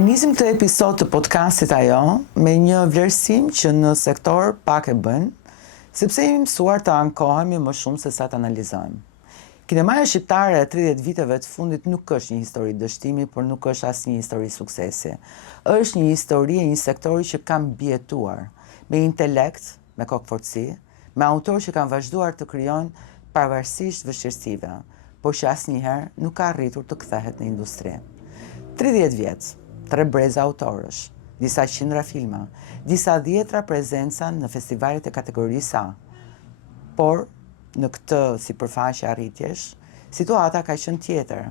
nisim këtë episod të podcastit ajo me një vlerësim që në sektor pak e bën, sepse jemi mësuar të ankohemi më shumë se sa të analizojmë. Kinemaja shqiptare e 30 viteve të fundit nuk është një histori dështimi, por nuk është as një histori suksesi. Është një histori e një sektori që ka mbijetuar me intelekt, me kokëfortësi, me autorë që kanë vazhduar të krijojnë pavarësisht vështirësive, por që asnjëherë nuk ka arritur të kthehet në industri. 30 vjet, 3 breza autorësh, disa qindra filma, disa dhjetra prezenca në festivalet e kategorisë A. Por në këtë sipërfaqe arritjesh, situata ka qenë tjetër.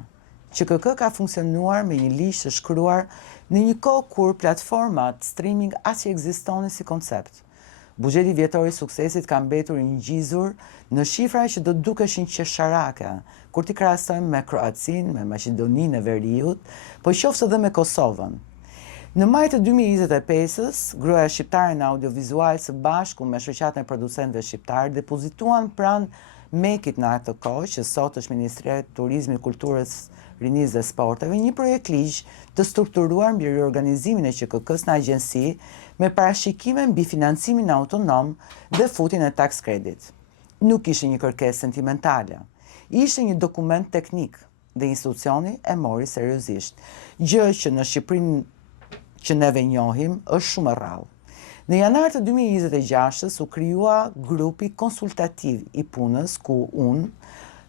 QKK ka funksionuar me një ligj të shkruar në një kohë kur platformat streaming as që ekzistonin si koncept. Buxheti vjetor i suksesit ka mbetur i ngjizur në shifra që do dukeshin qesharake, kur t'i krahasojmë me Kroacinë, me Maqedoninë e Veriut, po qoftë edhe me Kosovën. Në maj të 2025-s, gruaja shqiptare në audiovizual së bashku me shoqatën e producentëve shqiptar depozituan pranë Mekit në atë kohë, që sot është Ministria e Turizmit, Kulturës, Rinisë dhe Sporteve, një projekt ligj të strukturuar mbi riorganizimin e QKK-s në agjenci me parashikime mbi financimin autonom dhe futjen e tax credit. Nuk ishte një kërkesë sentimentale, ishte një dokument teknik dhe institucioni e mori seriozisht, gjë që në Shqipërinë që neve njohim është shumë e rrallë. Në janar të 2026-s u krijua grupi konsultativ i punës ku unë,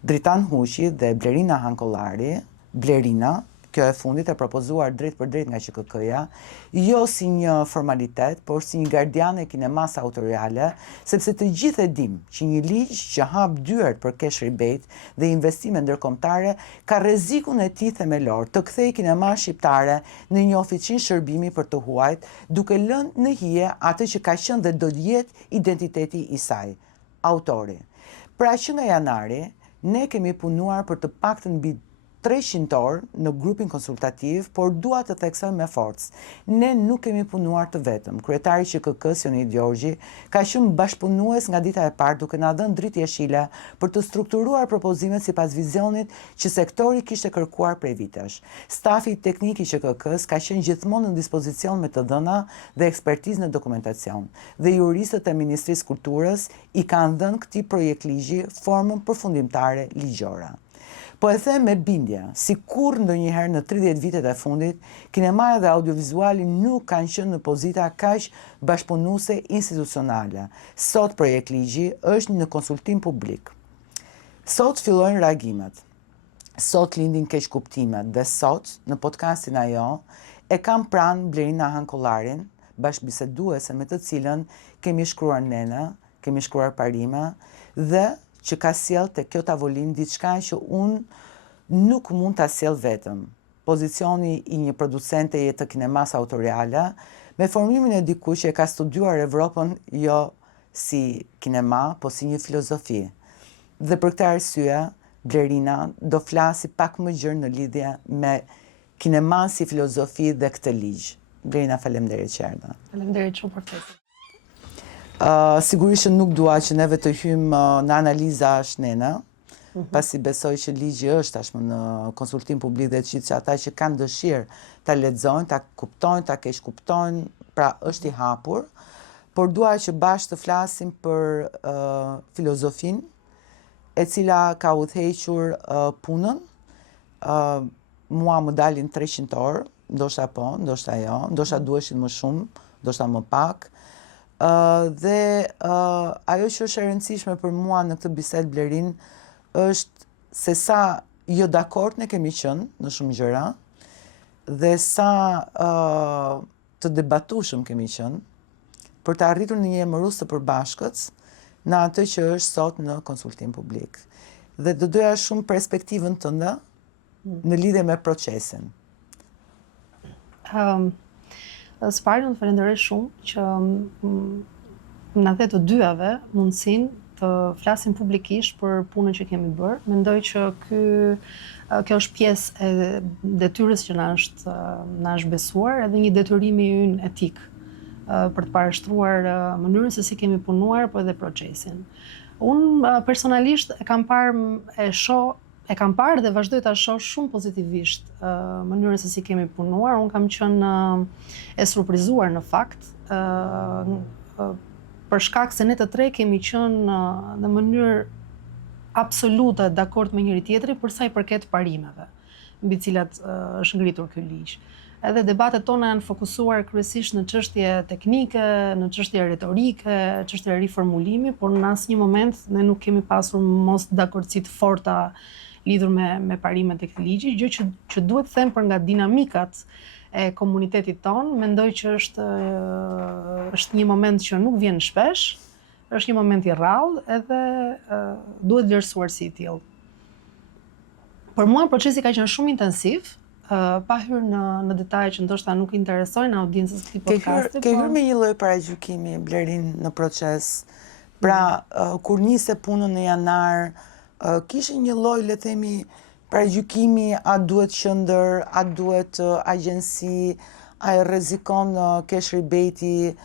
Dritan Huqi dhe Blerina Hankollari, Blerina, kjo e fundit e propozuar drejt për drejt nga QKK-ja, jo si një formalitet, por si një gardiane e kinemas autoriale, sepse të gjithë e dim që një ligj që hap dyert për cash rebate dhe investime ndërkombëtare ka rrezikun e tij themelor të kthejë kinema shqiptare në një oficinë shërbimi për të huajt, duke lënë në hije atë që ka qenë dhe do të jetë identiteti i saj, autori. Pra që nga janari, ne kemi punuar për të paktën mbi 300 orë në grupin konsultativ, por dua të theksoj me forcë. Ne nuk kemi punuar të vetëm. Kryetari i QKK-s, Jonid Gjorgji, ka qenë bashkëpunues nga dita e parë, duke na dhënë dritë jeshile për të strukturuar propozimet sipas vizionit që sektori kishte kërkuar prej vitesh. Stafi teknik i QKK-s ka qenë gjithmonë në dispozicion me të dhëna dhe ekspertizë në dokumentacion. Dhe juristët e Ministrisë Kulturës i kanë dhënë këtij projekt ligji formën përfundimtare ligjore. Po e them me bindje, si kur ndonjëherë në 30 vitet e fundit, kinemaja dhe audiovizuali nuk kanë qenë në pozita kaq bashkëpunuese institucionale. Sot projekt ligji është në konsultim publik. Sot fillojnë reagimet. Sot lindin keqkuptimet dhe sot, në podcastin ajo, e kam pranë Blerina Hankollarin, bashkëbiseduese me të cilën kemi shkruar nena, kemi shkruar parime dhe që ka sjell te kjo tavolin diçka që unë nuk mund ta sjell vetëm. Pozicioni i një producente të kinemas autoriale, me formimin e dikush që ka studiuar Evropën jo si kinema, po si një filozofi. Dhe për këtë arsye, Blerina do flasi pak më gjerë në lidhje me kinema si filozofi dhe këtë ligj. Blerina, faleminderit që erdha. Faleminderit shumë për ftesën. Sigurisht që nuk dua që neve të hymë në analiza shnena, pasi besoj që ligji është tashmë në konsultim publik dhe të gjithë që ata që kanë dëshirë ta lexojnë, ta kuptojnë, ta keq kuptojnë, pra është i hapur, por dua që bashkë të flasim për filozofinë, e cila ka udhëhequr punën. Mua më dalin 300 orë, ndoshta po, ndoshta jo, ndoshta duheshin më shumë, ndoshta më pak. Dhe ajo që është e rëndësishme për mua në këtë bisedë, Blerin, është se sa jo dakord ne kemi qenë në shumë gjëra dhe sa të debatueshëm kemi qenë për të arritur në një emërues të përbashkët në atë që është sot në konsultim publik. Dhe do doja shumë perspektivën tënde në lidhje me procesin. Së pari, unë falenderoj shumë që na dhe të dyave mundësinë të flasim publikisht për punën që kemi bërë. Mendoj që kjo është pjesë e detyrës që na është besuar, edhe një detyrimi ynë etik për të parashtruar mënyrën se si kemi punuar, po edhe procesin. Unë personalisht e kam parë, e shoh e kam parë dhe vazhdoj ta shoh shumë pozitivisht mënyrën se si kemi punuar. Unë kam qenë e surprizuar në fakt, për shkak se ne të tre kemi qenë në mënyrë absolute dakord me njëri tjetrin për sa i përket parimeve mbi cilat është ngritur ky ligj. Edhe debatet tona janë fokusuar kryesisht në çështje teknike, në çështje retorike, çështje riformulimi, por në asnjë moment ne nuk kemi pasur mos dakordsi të forta lidhur me parimet e këtij ligji, gjë që duhet të them për nga dinamikat e komunitetit ton, mendoj që është një moment që nuk vjen shpesh, është një moment i rrallë edhe duhet vlerësuar si i tillë. Për mua procesi ka qenë shumë intensiv, pa hyrë në detaje që ndoshta nuk interesojnë audiencës këtij podcasti. Ke hyrë me një lloj paragjykimi Blerin në proces. Pra, kur niste punën në janar, kishe një lloj, le themi, paragjykimi, a duhet qendër, a duhet agjenci, a e rrezikon kesh rebeti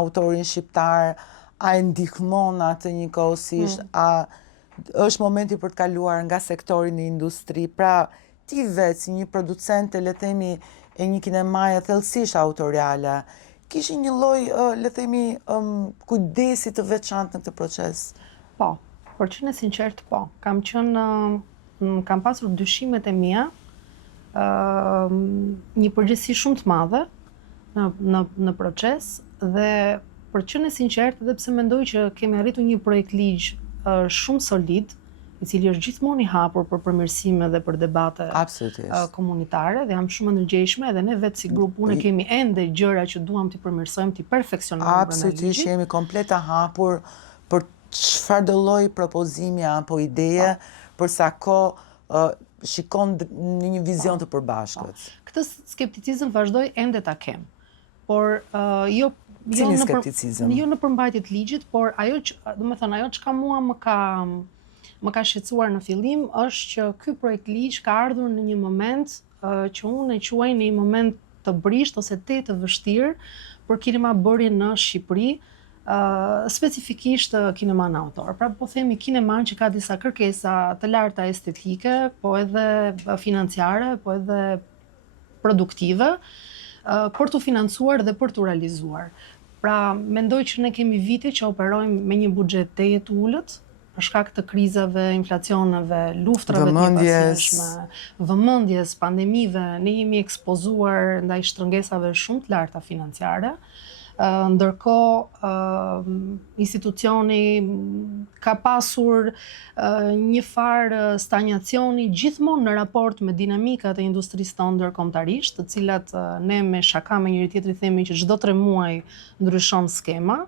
autorin shqiptar, a e ndihmon atë njëkohësisht, a është momenti për të kaluar nga sektori në industri. Pra, ti vetë si një producente, le themi, e një kinemaje thellësisht autoriale, kishe një lloj, le themi, kujdesi të veçantë në këtë proces? Po, për qenë sinqert, po. Kam pasur dyshimet e mia, një përgjegjësi shumë të madhe në proces, dhe për qenë sinqert, edhe pse mendoj që kemi arritur një projekt ligj shumë solid, i cili është gjithmonë i hapur për përmirësime dhe për debate komunitare, dhe jam shumë ndërgjegjshme, edhe ne vetë si grup unë kemi ende gjëra që duam t'i përmirësojmë, t'i perfeksionojmë brenda ligjit. Absolutisht, jemi komplet të hapur për çfarëdo lloj propozimi apo ideje, për sa kohë shikon në një vizion të përbashkët. Këtë skepticizëm vazhdoj ende ta kem, por jo në përmbajtje të ligjit, por ajo çka mua më ka shqetësuar në fillim është që ky projekt ligj ka ardhur në një moment që unë e quaj në një moment të brisht ose të vështirë për kinemabërjen në Shqipëri, specifikisht kineman autor. Pra po themi kineman që ka disa kërkesa të larta estetike, po edhe financiare, po edhe produktive, për të financuar dhe për të realizuar. Pra mendoj që ne kemi vite që operojmë me një buxhet tejet ulët, për shkak të krizave, inflacioneve, luftrave të pasueshme, vëmendjes, pandemive, ne jemi ekspozuar ndaj shtrëngesave shumë të larta financiare. Ndërkohë institucioni ka pasur një farë stagnacioni gjithmonë në raport me dinamikat e industrisë tonë ndërkombëtarisht, të cilat ne me shaka me njëri tjetrin themi që çdo 3 muaj ndryshon skema,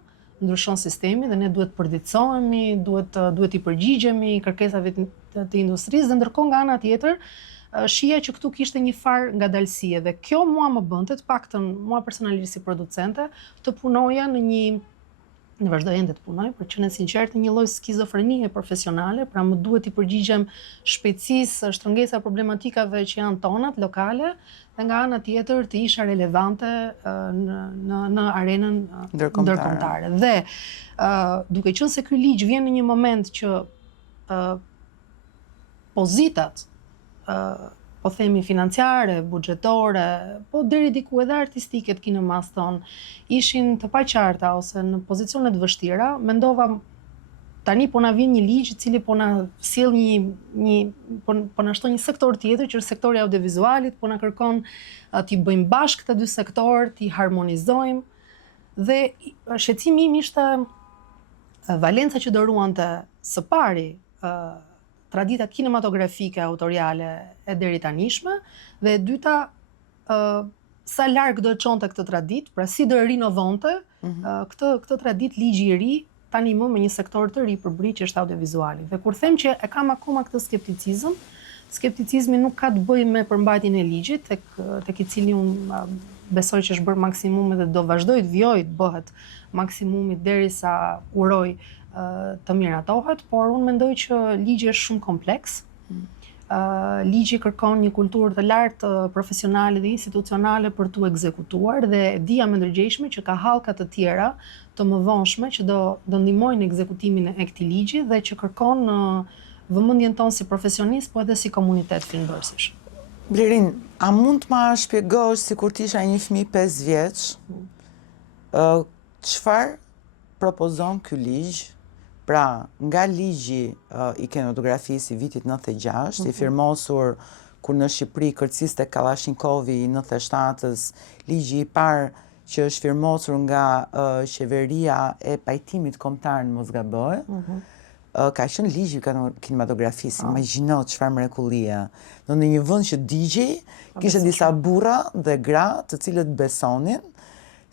ndryshon sistemi dhe ne duhet të përditësohemi, duhet i përgjigjemi kërkesave të industrisë, dhe ndërkohë nga ana tjetër shija që këtu kishte një farë ngadalësie, dhe kjo mua më bënte, të paktën mua personalisht si producente, të punoja në vazhdoj ende të punoj, për qenë sinqert, një lloj skizofrenie profesionale, pra më duhet i përgjigjem shpejtësisë shtrëngesa problematikave që janë tonat lokale, dhe nga ana tjetër të isha relevante në arenën ndërkombëtare. Dhe duke qenë se ky ligj vjen në një moment që pozitat, po themi financiare, buxhetore, po deri diku edhe artistike të kinemas ton, ishin të paqarta ose në pozicione të vështira, mendova tani po na vjen një ligj i cili po na sjell po na shton një sektor tjetër, që është sektori audiovizualit, po na kërkon t'i bëjmë bashkë të dy sektor, t'i harmonizojmë, dhe shqetësimi im ishte valenca që do ruante së pari tradita kinematografike autoriale e deritanishme, dhe e dyta sa larg do e çonte këtë traditë, pra si do e rinovonte këtë traditë ligji i ri tani më me një sektor të ri përbri që është audiovizuali. Dhe kur them që e kam akoma këtë skepticizëm, skepticizmi nuk ka të bëjë me përmbajtjen e ligjit, tek i cili unë besoj që është bërë maksimumi dhe do vazhdoj të vjoj të bëhet maksimumi derisa uroj të miratohet, por unë mendoj që ligji është shumë kompleks. Ligji kërkon një kulturë të lartë profesionale dhe institucionale për t'u ekzekutuar, dhe dija më ndërgjegjshme që ka hallka të tjera të mëvonshme që do ndihmojnë ekzekutimin e këtij ligji, dhe që kërkon vëmendjen tonë si profesionist, po edhe si komunitet filmbërësish. Blerin, a mund të ma shpjegosh si kur t'isha një fëmijë 5 vjeç, çfarë propozon ky ligj? Pra, nga ligji i kinematografisë i vitit 96, i firmosur kur në Shqipëri kërciste Kalashnikovi i 97-s, ligji i parë që është firmosur nga qeveria e pajtimit kombëtar, në mos gaboj, ka qenë ligji kinematografisë. Imagjino çfarë mrekullie. Në një vend që digjej, kishte disa burra dhe gra të cilët besonin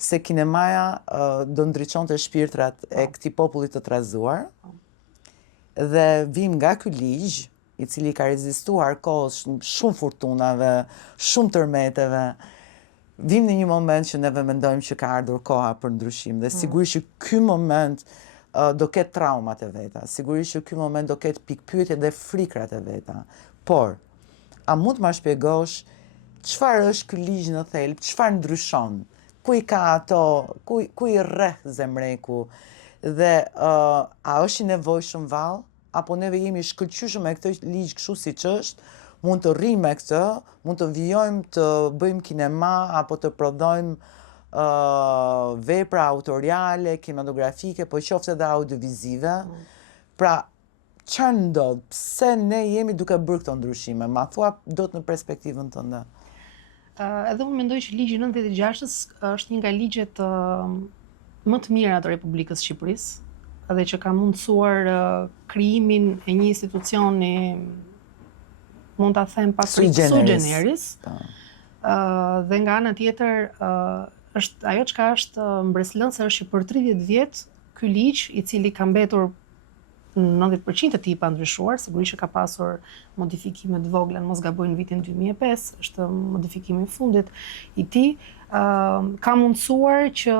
se kinemaja do ndriçonte shpirtrat e këtij populli të trazuar. Dhe vim nga ky ligj, i cili ka rezistuar kohës shumë furtunave, shumë tërmeteve, vim në një moment që neve mendojmë që ka ardhur koha për ndryshim. Dhe sigurisht që ky moment do ketë traumat e veta, sigurisht që ky moment do ketë pikpyetje dhe frikrat e veta. Por, a mund të ma shpjegosh çfarë është ky ligj në thelb, çfarë ndryshon? Ku i ka ato, ku i rreh zemreku? Dhe a është i nevojshëm vallë? Apo neve jemi shkëlqyshëm me këtë ligj kështu siç është, mund të rrimë me këtë, mund të vijojmë të bëjmë kinema apo të prodhojmë vepra autoriale, kinematografike, po qoftë edhe audiovizive. Pra, çfarë ndodh? Pse ne jemi duke bërë këto ndryshime? Ma thua dot në perspektivën tënde. Edhe unë mendoj që ligji 96-s është një nga ligjet më të mira të Republikës Shqipërisë, edhe që ka mundësuar krijimin e një institucioni, mund ta them pak sui generis. Dhe nga ana tjetër është ajo çka është mbreslënse është që për 30 vjet ky ligj, i cili ka mbetur 90% e tij pa ndryshuar, sigurisht që ka pasur modifikime të vogla, mos gaboj në vitin 2005, është modifikimi i fundit i tij, ka mundësuar që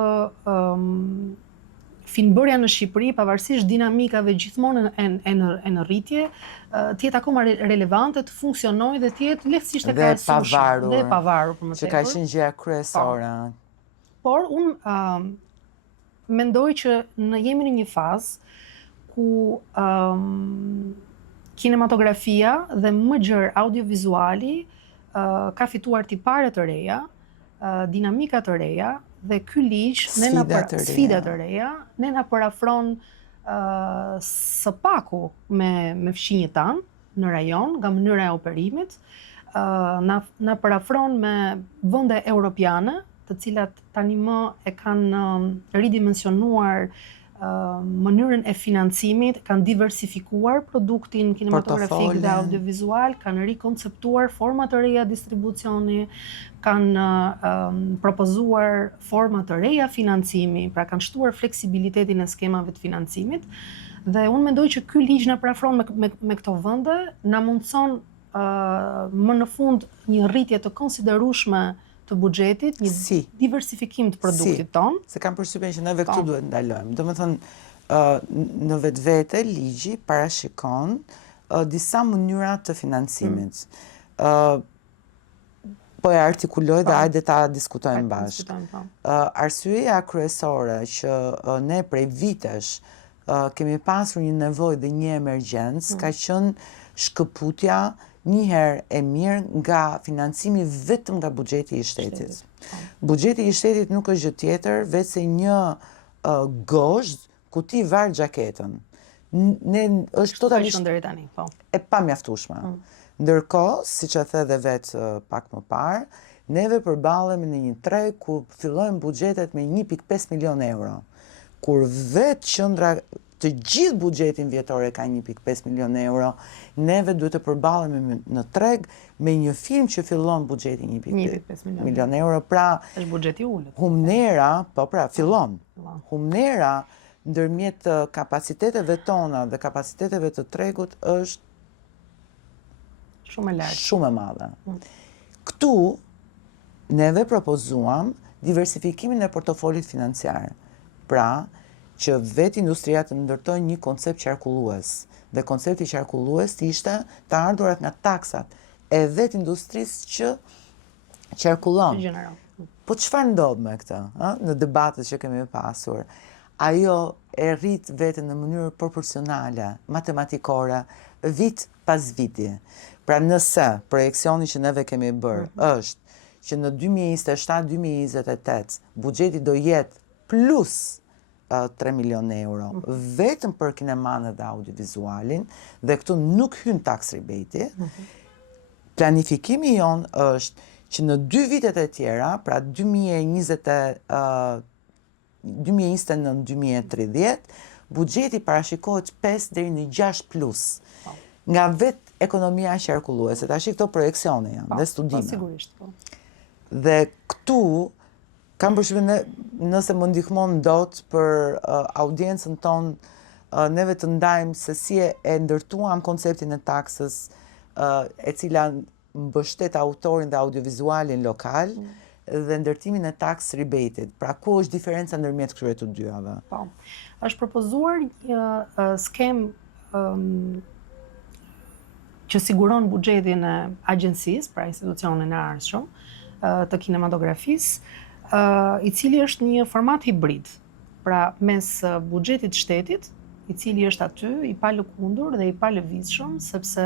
filmbërja në Shqipëri, pavarësisht dinamikave gjithmonë e në rritje, të jetë akoma relevante, të funksionojë dhe të jetë lehtësisht e krahasueshme dhe pavarur për më tepër. Që ka qenë gjëja kryesore. Por unë mendoj që jemi në një fazë ku kinematografia dhe më gjërë audiovizuali ka fituar tipare të reja, dinamika të reja, dhe ky ligj sfida të reja, ne na parafron së paku me fqinjët tanë në rajon, nga mënyra e operimit, na parafron me vende europiane, të cilat tani më e kanë ridimensionuar mënyrën e financimit, kanë diversifikuar produktin kinematografik dhe audiovizual, kanë rikonceptuar forma të reja distribucioni, kanë propozuar forma të reja financimi, pra kanë shtuar fleksibilitetin e skemave të financimit. Dhe unë mendoj që ky ligj na parafron me këto vende, na mundson më në fund një rritje të konsiderueshme të buxhetit, një diversifikim të produktit ton. Se kam përshtypjen që neve këtu duhet ndalojmë. Domethënë, në vetvete ligji parashikon disa mënyra të financimit. Po e artikuloj dhe hajde ta diskutojmë bashkë. Arsyeja kryesore që ne prej vitesh kemi pasur një nevojë dhe një emergjencë ka qenë shkëputja njëherë e mirë nga financimi vetëm nga buxheti i shtetit. Buxheti i shtetit nuk është gjë tjetër veçse një gozhd ku ti var xhaketën. Ne është totalisht e pamjaftueshme. Ndërkohë, siç e the dhe vetë pak më parë, neve përballemi në një treg ku fillojnë buxhetet me 1.5 milion euro. Kur vetë qendra të gjithë buxhetin vjetor e ka 1.5 milion euro, neve duhet të përballemi në treg me një film që fillon buxheti 1.5 milion euro, pra është buxheti ulët. Humnera, po pra, fillon. Humnera ndërmjet kapaciteteve tona dhe kapaciteteve të tregut është shumë e lartë. Shumë e madhe. Këtu neve propozuam diversifikimin e portofolit financiar. Pra, që vetë industria të ndërtojnë një koncept qarkullues. Dhe koncepti qarkullues ishte të ardhurat nga taksat e vetë industrisë që qarkullon. Po çfarë ndodh me këtë, në debatet që kemi pasur? Ajo e rrit veten në mënyrë proporcionale, matematikore, vit pas viti. Pra nëse projekcioni që neve kemi bërë është që në 2027-2028 buxheti do jetë plus 3 milion euro vetëm për kinemanët dhe audiovizualin, dhe këtu nuk hyn tax rebate, planifikimi jon është që në 2 vitet e tjera, pra 2029-2030, buxheti parashikohet 5 deri në 6 plus. Nga vetë ekonomia qarkulluese, tash këto projekcione janë dhe studime. Sigurisht, po. Dhe këtu kam përshtypjen nëse më ndihmon dot për audiencën tonë, neve të ndajmë se si e ndërtuam konceptin e taksës, e cila mbështet autorin dhe audiovizualin lokal dhe ndërtimin e tax rebate. Pra ku është diferenca ndërmjet këtyre të dyave? Po. Është propozuar një skem që siguron buxhetin e agjencisë, pra institucionin e arshëm të kinematografisë, i cili është një format hibrid. Pra mes buxhetit shtetit, i cili është aty i pa lëkundur dhe i pa lëvizshëm, sepse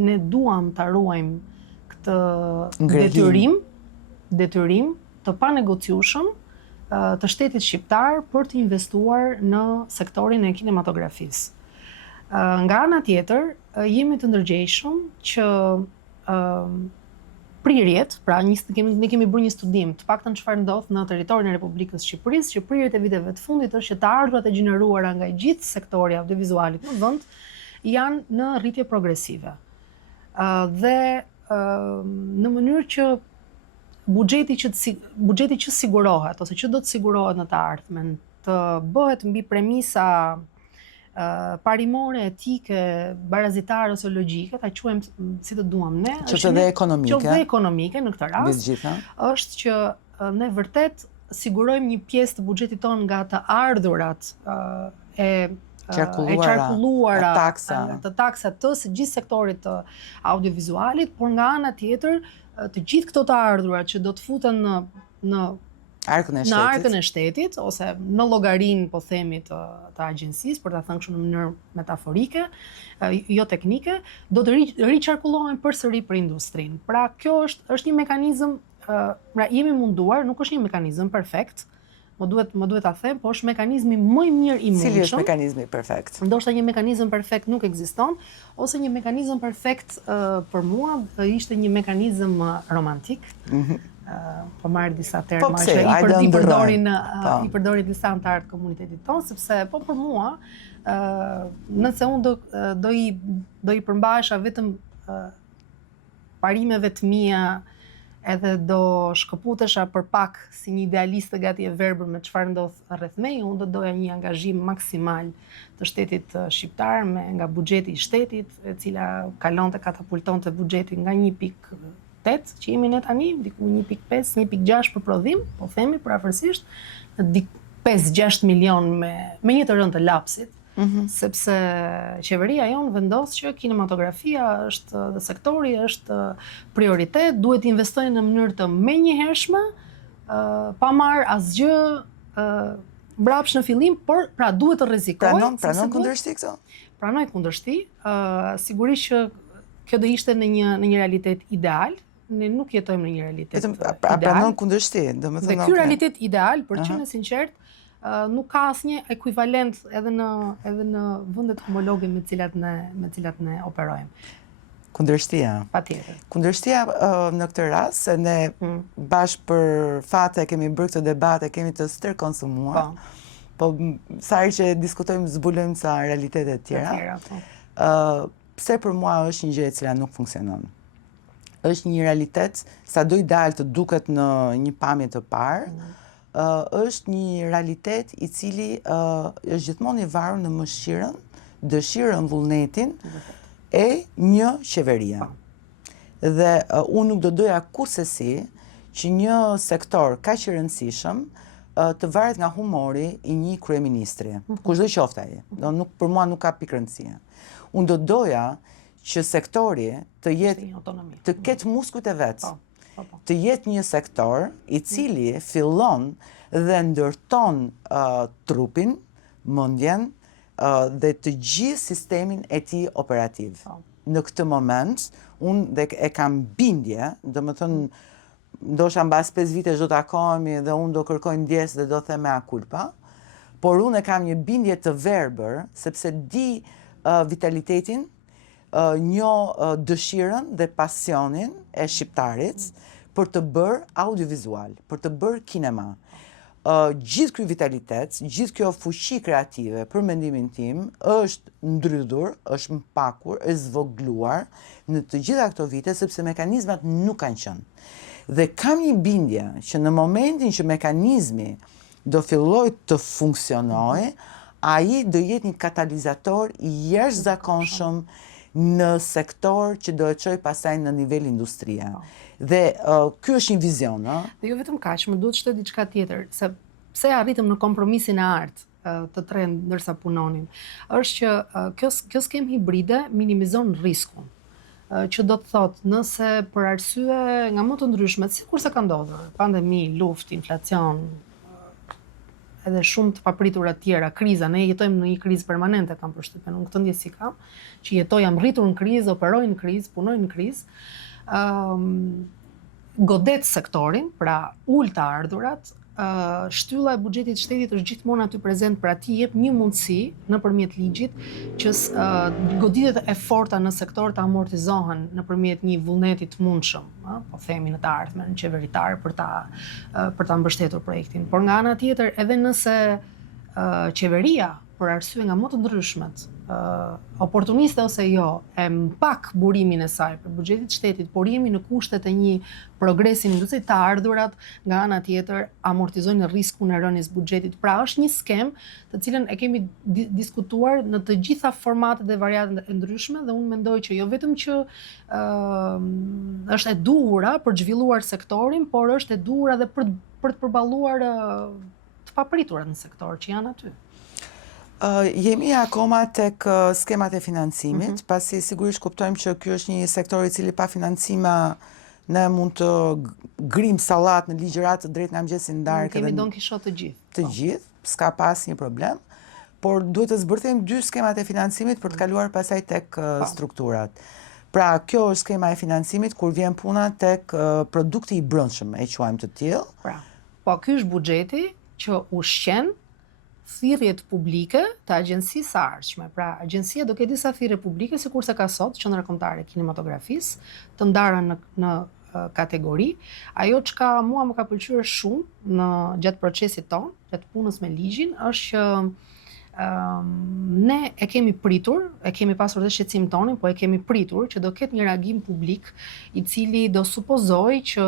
ne duam ta ruajmë këtë detyrim të panegociueshëm të shtetit shqiptar për të investuar në sektorin e kinematografisë. Nga ana tjetër, jemi të ndërgjegjshëm që prirjet, pra ne kemi bërë një studim, të paktën çfarë ndodh në territorin e Republikës së Shqipërisë, që prirjet e viteve të fundit është që të ardhurat e gjeneruara nga gjithë sektori audiovizualit në vend janë në rritje progresive. Dhe në mënyrë që buxheti që sigurohet ose që do të sigurohet në të ardhmen të bëhet mbi premisa parimore, etike, barazitare ose logjike, ta quajmë si të duam ne, që dhe ekonomike në këtë rast, është që ne vërtet sigurojmë një pjesë të buxhetit tonë nga të ardhurat e qarkulluara të taksat të gjithë sektorit të audiovizualit, por nga ana tjetër të gjithë këto të ardhurat që do të futen në arkën e shtetit ose në llogarinë, po themi, të agjencisë, për ta thënë kështu në mënyrë metaforike, jo teknike, do të riqarkullohen përsëri për industrinë. Pra kjo është një mekanizëm, pra jemi munduar, nuk është një mekanizëm perfekt, më duhet ta them, po është mekanizmi më i mirë i mundshëm. Cili është mekanizmi perfekt? Ndoshta një mekanizëm perfekt nuk ekziston, ose një mekanizëm perfekt për mua ishte një mekanizëm romantik. Po marr disa terma që i përdorin disa antarë të komunitetit tonë, sepse po për mua, nëse unë do i përmbahesha vetëm parimeve të mia, edhe do shkëputesha për pak si një idealiste gati e verbër me çfarë ndodh rreth meje, unë do doja një angazhim maksimal të shtetit shqiptar nga buxheti i shtetit, e cila katapultonte buxhetin nga 1.8 që jemi ne tani, diku 1.5, 1.6 për prodhim, po themi përafërsisht, në 5-6 milion me një të rënd të lapsit, sepse qeveria jonë vendos që kinematografia është dhe sektori është prioritet, duhet investojnë në mënyrë të menjëhershme, pa marrë asgjë mbrapsht në fillim, por pra duhet të rrezikojë. Pranon kundërshti këto? Pranoj kundërshti, sigurisht që kjo do ishte në një realitet ideal. Ne nuk jetojmë në një realitet ideal. Pranon kundërshti, dhe ky realitet ideal, për qenë sinqert, nuk ka asnjë ekuivalent edhe në vendet homologe me cilat ne operojmë. Kundërshtia. Patjetër. Kundërshtia në këtë rast, se ne bashkë për fate kemi bërë këtë debate, kemi të stërkonsumuar. Po sa herë që diskutojmë zbulojmë sa realitetet tjera. Pse për mua është një gjë e cila nuk funksionon. Është një realitet, sa do ideal të duket në një pamje të parë, është një realitet i cili është gjithmonë i varur në mëshirën, dëshirën, vullnetin e një qeverie. Dhe unë nuk do doja kurrësesi që një sektor kaq i rëndësishëm të varet nga humori i një kryeministri, kushdo qoftë ai. Për mua nuk ka pikë rëndësie. Unë do doja që sektori të ketë muskujt e vet. Të jetë një sektor i cili fillon dhe ndërton trupin, mendjen dhe të gjithë sistemin e tij operativ. Në këtë moment, unë e kam bindje, domethënë ndoshta mbas 5 vitesh do takohemi dhe unë do kërkoj ndjes dhe do them mea culpa, por unë e kam një bindje të verbër sepse di vitalitetin, dëshirën dhe pasionin e shqiptarit për të bërë audiovizual, për të bërë kinema. Gjithë ky vitalitet, gjithë kjo fuqi kreative, për mendimin tim, është ndrydhur, është mpakur, është zvogluar në të gjitha këto vite, sepse mekanizmat nuk kanë qenë. Dhe kam një bindje që në momentin që mekanizmi do filloj të funksionoj, ai do jetë një katalizator i jashtëzakonshëm në sektor që do e çoj pastaj në nivel industrie. Dhe ky është një vizion, Dhe jo vetëm kaq, më duhet shtë diçka tjetër, se pse arritëm në kompromisin e artë të tre ndërsa punonim, është që kjo skem hibride minimizon riskun. Që do të thotë, nëse për arsye nga më të ndryshme, sikur se ka ndodhur, pandemi, luftë, inflacion, edhe shumë të papritura tjera, kriza, ne jetojmë në një krizë permanente, kam përshtypjen, unë këtë ndjesi kam, që jam rritur në krizë, operoj në krizë, punoj në krizë, godet sektorin, pra ul të ardhurat, shtylla e buxhetit shtetit është gjithmonë aty prezent, pra ti jep një mundësi nëpërmjet ligjit që goditjet e forta në sektor të amortizohen nëpërmjet një vullneti të mundshëm, po themi në të ardhmen qeveritar për ta mbështetur projektin. Por nga ana tjetër, edhe nëse qeveria për arsye nga më të ndryshmet, oportuniste ose jo, e mpak burimin e saj për buxhetit shtetit, por jemi në kushtet e një progresi në industri, të ardhurat nga ana tjetër amortizojnë riskun e rënies buxhetit. Pra është një skem të cilën e kemi diskutuar në të gjitha formatet dhe variantet e ndryshme dhe unë mendoj që jo vetëm që është e duhura për zhvilluar sektorin, por është e duhura edhe për të përballuar të papriturat në sektor që janë aty. Jemi akoma tek skemat e financimit, pasi sigurisht kuptojmë që ky është një sektor i cili pa financime ne mund të grim sallat në ligjërat të drejt nga mëngjesi në darkë. Kemi Don Kishot të gjithë. Të gjithë, s'ka pas një problem, por duhet të zbërthejmë 2 skemat e financimit për të kaluar pasaj tek strukturat. Pra, kjo është skema e financimit kur vjen puna tek produkti i brendshëm, e quajmë të tillë. Pra, po ky është buxheti që ushqen thirrjet publike të agjencisë së ardhshme. Pra, agjencia do ketë disa thirrje publike, sikurse ka sot Qendra Kombëtare e Kinematografisë, të ndara në kategori. Ajo çka mua më ka pëlqyer shumë gjatë procesit ton, gjatë punës me ligjin, është që ne e kemi pritur, e kemi pasur dhe shqetësim tonin, po e kemi pritur që do ketë një reagim publik i cili do supozoj që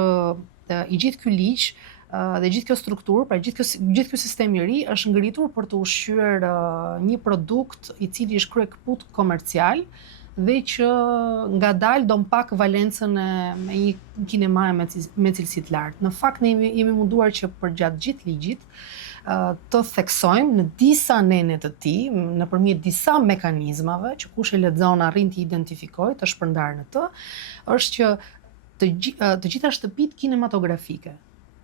i gjithë ky ligj dhe gjithë kjo strukturë, pra gjithë ky sistem i ri është ngritur për të ushqyer një produkt i cili është kryekput komercial dhe që ngadalë do mpak valencën e një kinemaje me cilësi të lartë. Në fakt ne jemi munduar që përgjatë gjithë ligjit të theksojmë në disa nene të tij, nëpërmjet disa mekanizmave që kush e lexon arrin të identifikojë, të shpërndarë në të, është që të gjitha shtëpitë kinematografike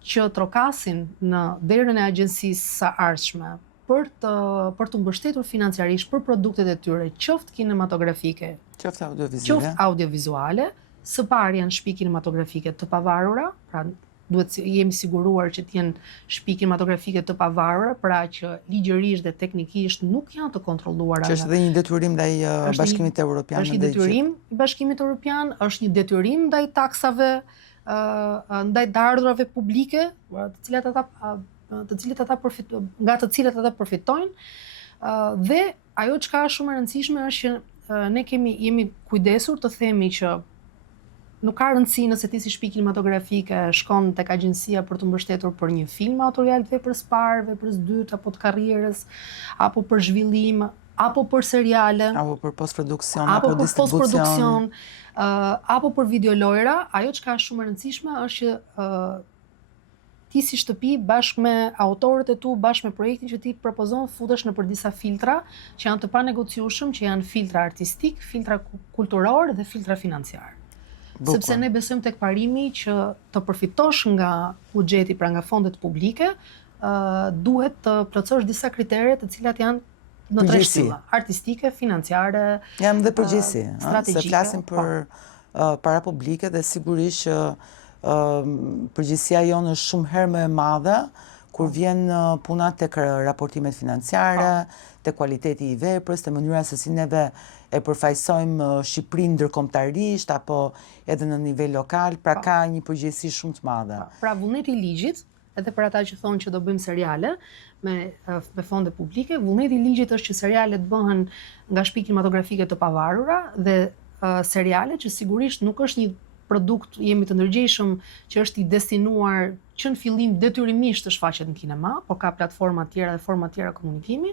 që trokasin në derën e agjencisë së ardhshme për të mbështetur financiarisht për produktet e tyre, qoftë kinematografike, qoftë audiovizuale, së pari janë shtëpi kinematografike të pavarura, pra duhet jemi siguruar që të jenë shtëpi kinematografike të pavarura, pra që ligjërisht dhe teknikisht nuk janë të kontrolluara. Që është dhe një detyrim ndaj Bashkimit Evropian. Është një detyrim i Bashkimit Evropian, është një detyrim ndaj taksave, ndaj të ardhurave publike, nga të cilat ata përfitojnë, dhe ajo çka është shumë e rëndësishme është që ne jemi kujdesur të themi që nuk ka rëndësi nëse ti si shtëpi kinematografike shkon tek agjencia për të mbështetur për një film autorial të veprës parë, veprës dytë, apo të karrierës, apo për zhvillim, apo për seriale, apo për postproduksion, apo distribucion, apo për videolojra. Ajo çka është shumë e rëndësishme është që ti si shtëpi bashkë me autorët e tu, bashkë me projektin që ti propozon, futesh nëpër disa filtra që janë të panegociueshëm, që janë filtra artistik, filtra kulturor dhe filtra financiar. Sepse ne besojmë tek parimi që të përfitosh nga buxheti, pra nga fondet publike, duhet të plotësosh disa kritere të cilat janë në tre shtylla: artistike, financiare, jam dhe përgjithësi, strategjike. se flasim për para publike dhe sigurisht që përgjithësia jonë është shumë herë më e madhe kur vjen puna tek raportimet financiare, te kualiteti i veprës, te mënyra se si neve e përfaqësojmë Shqipërinë ndërkombëtarisht apo edhe në nivel lokal, pra ka një përgjegjësi shumë të madhe. Pra vullneti i ligjit, edhe për ata që thonë që do bëjmë seriale me fonde publike, vullneti i ligjit është që serialet bëhen nga shtëpi kinematografike të pavarura dhe seriale që sigurisht nuk është një produkt, jemi të ndërgjegjshëm, që është i destinuar që në fillim detyrimisht të shfaqet në kinema, por ka platforma tjera dhe forma tjera komunikimi,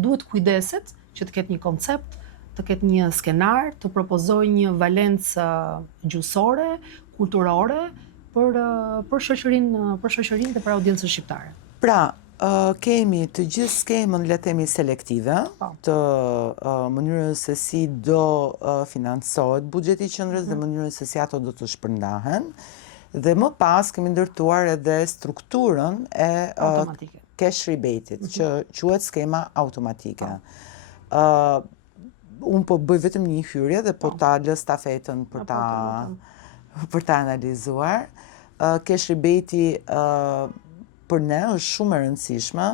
duhet kujdeset që të ketë një koncept, të ketë një skenar, të propozojë një valencë gjuhësore, kulturore për shoqërinë dhe për audiencën shqiptare. Pra, kemi të gjithë skemën, le të themi, selektive, të mënyrës se si do financohet buxheti i qendrës dhe mënyrës se si ato do të shpërndahen. Dhe më pas kemi ndërtuar edhe strukturën e cash rebate-it, që quhet skema automatike. Unë po bëj vetëm një hyrje dhe po ta lë stafetën për ta analizuar. Cash rebate-i për ne është shumë e rëndësishme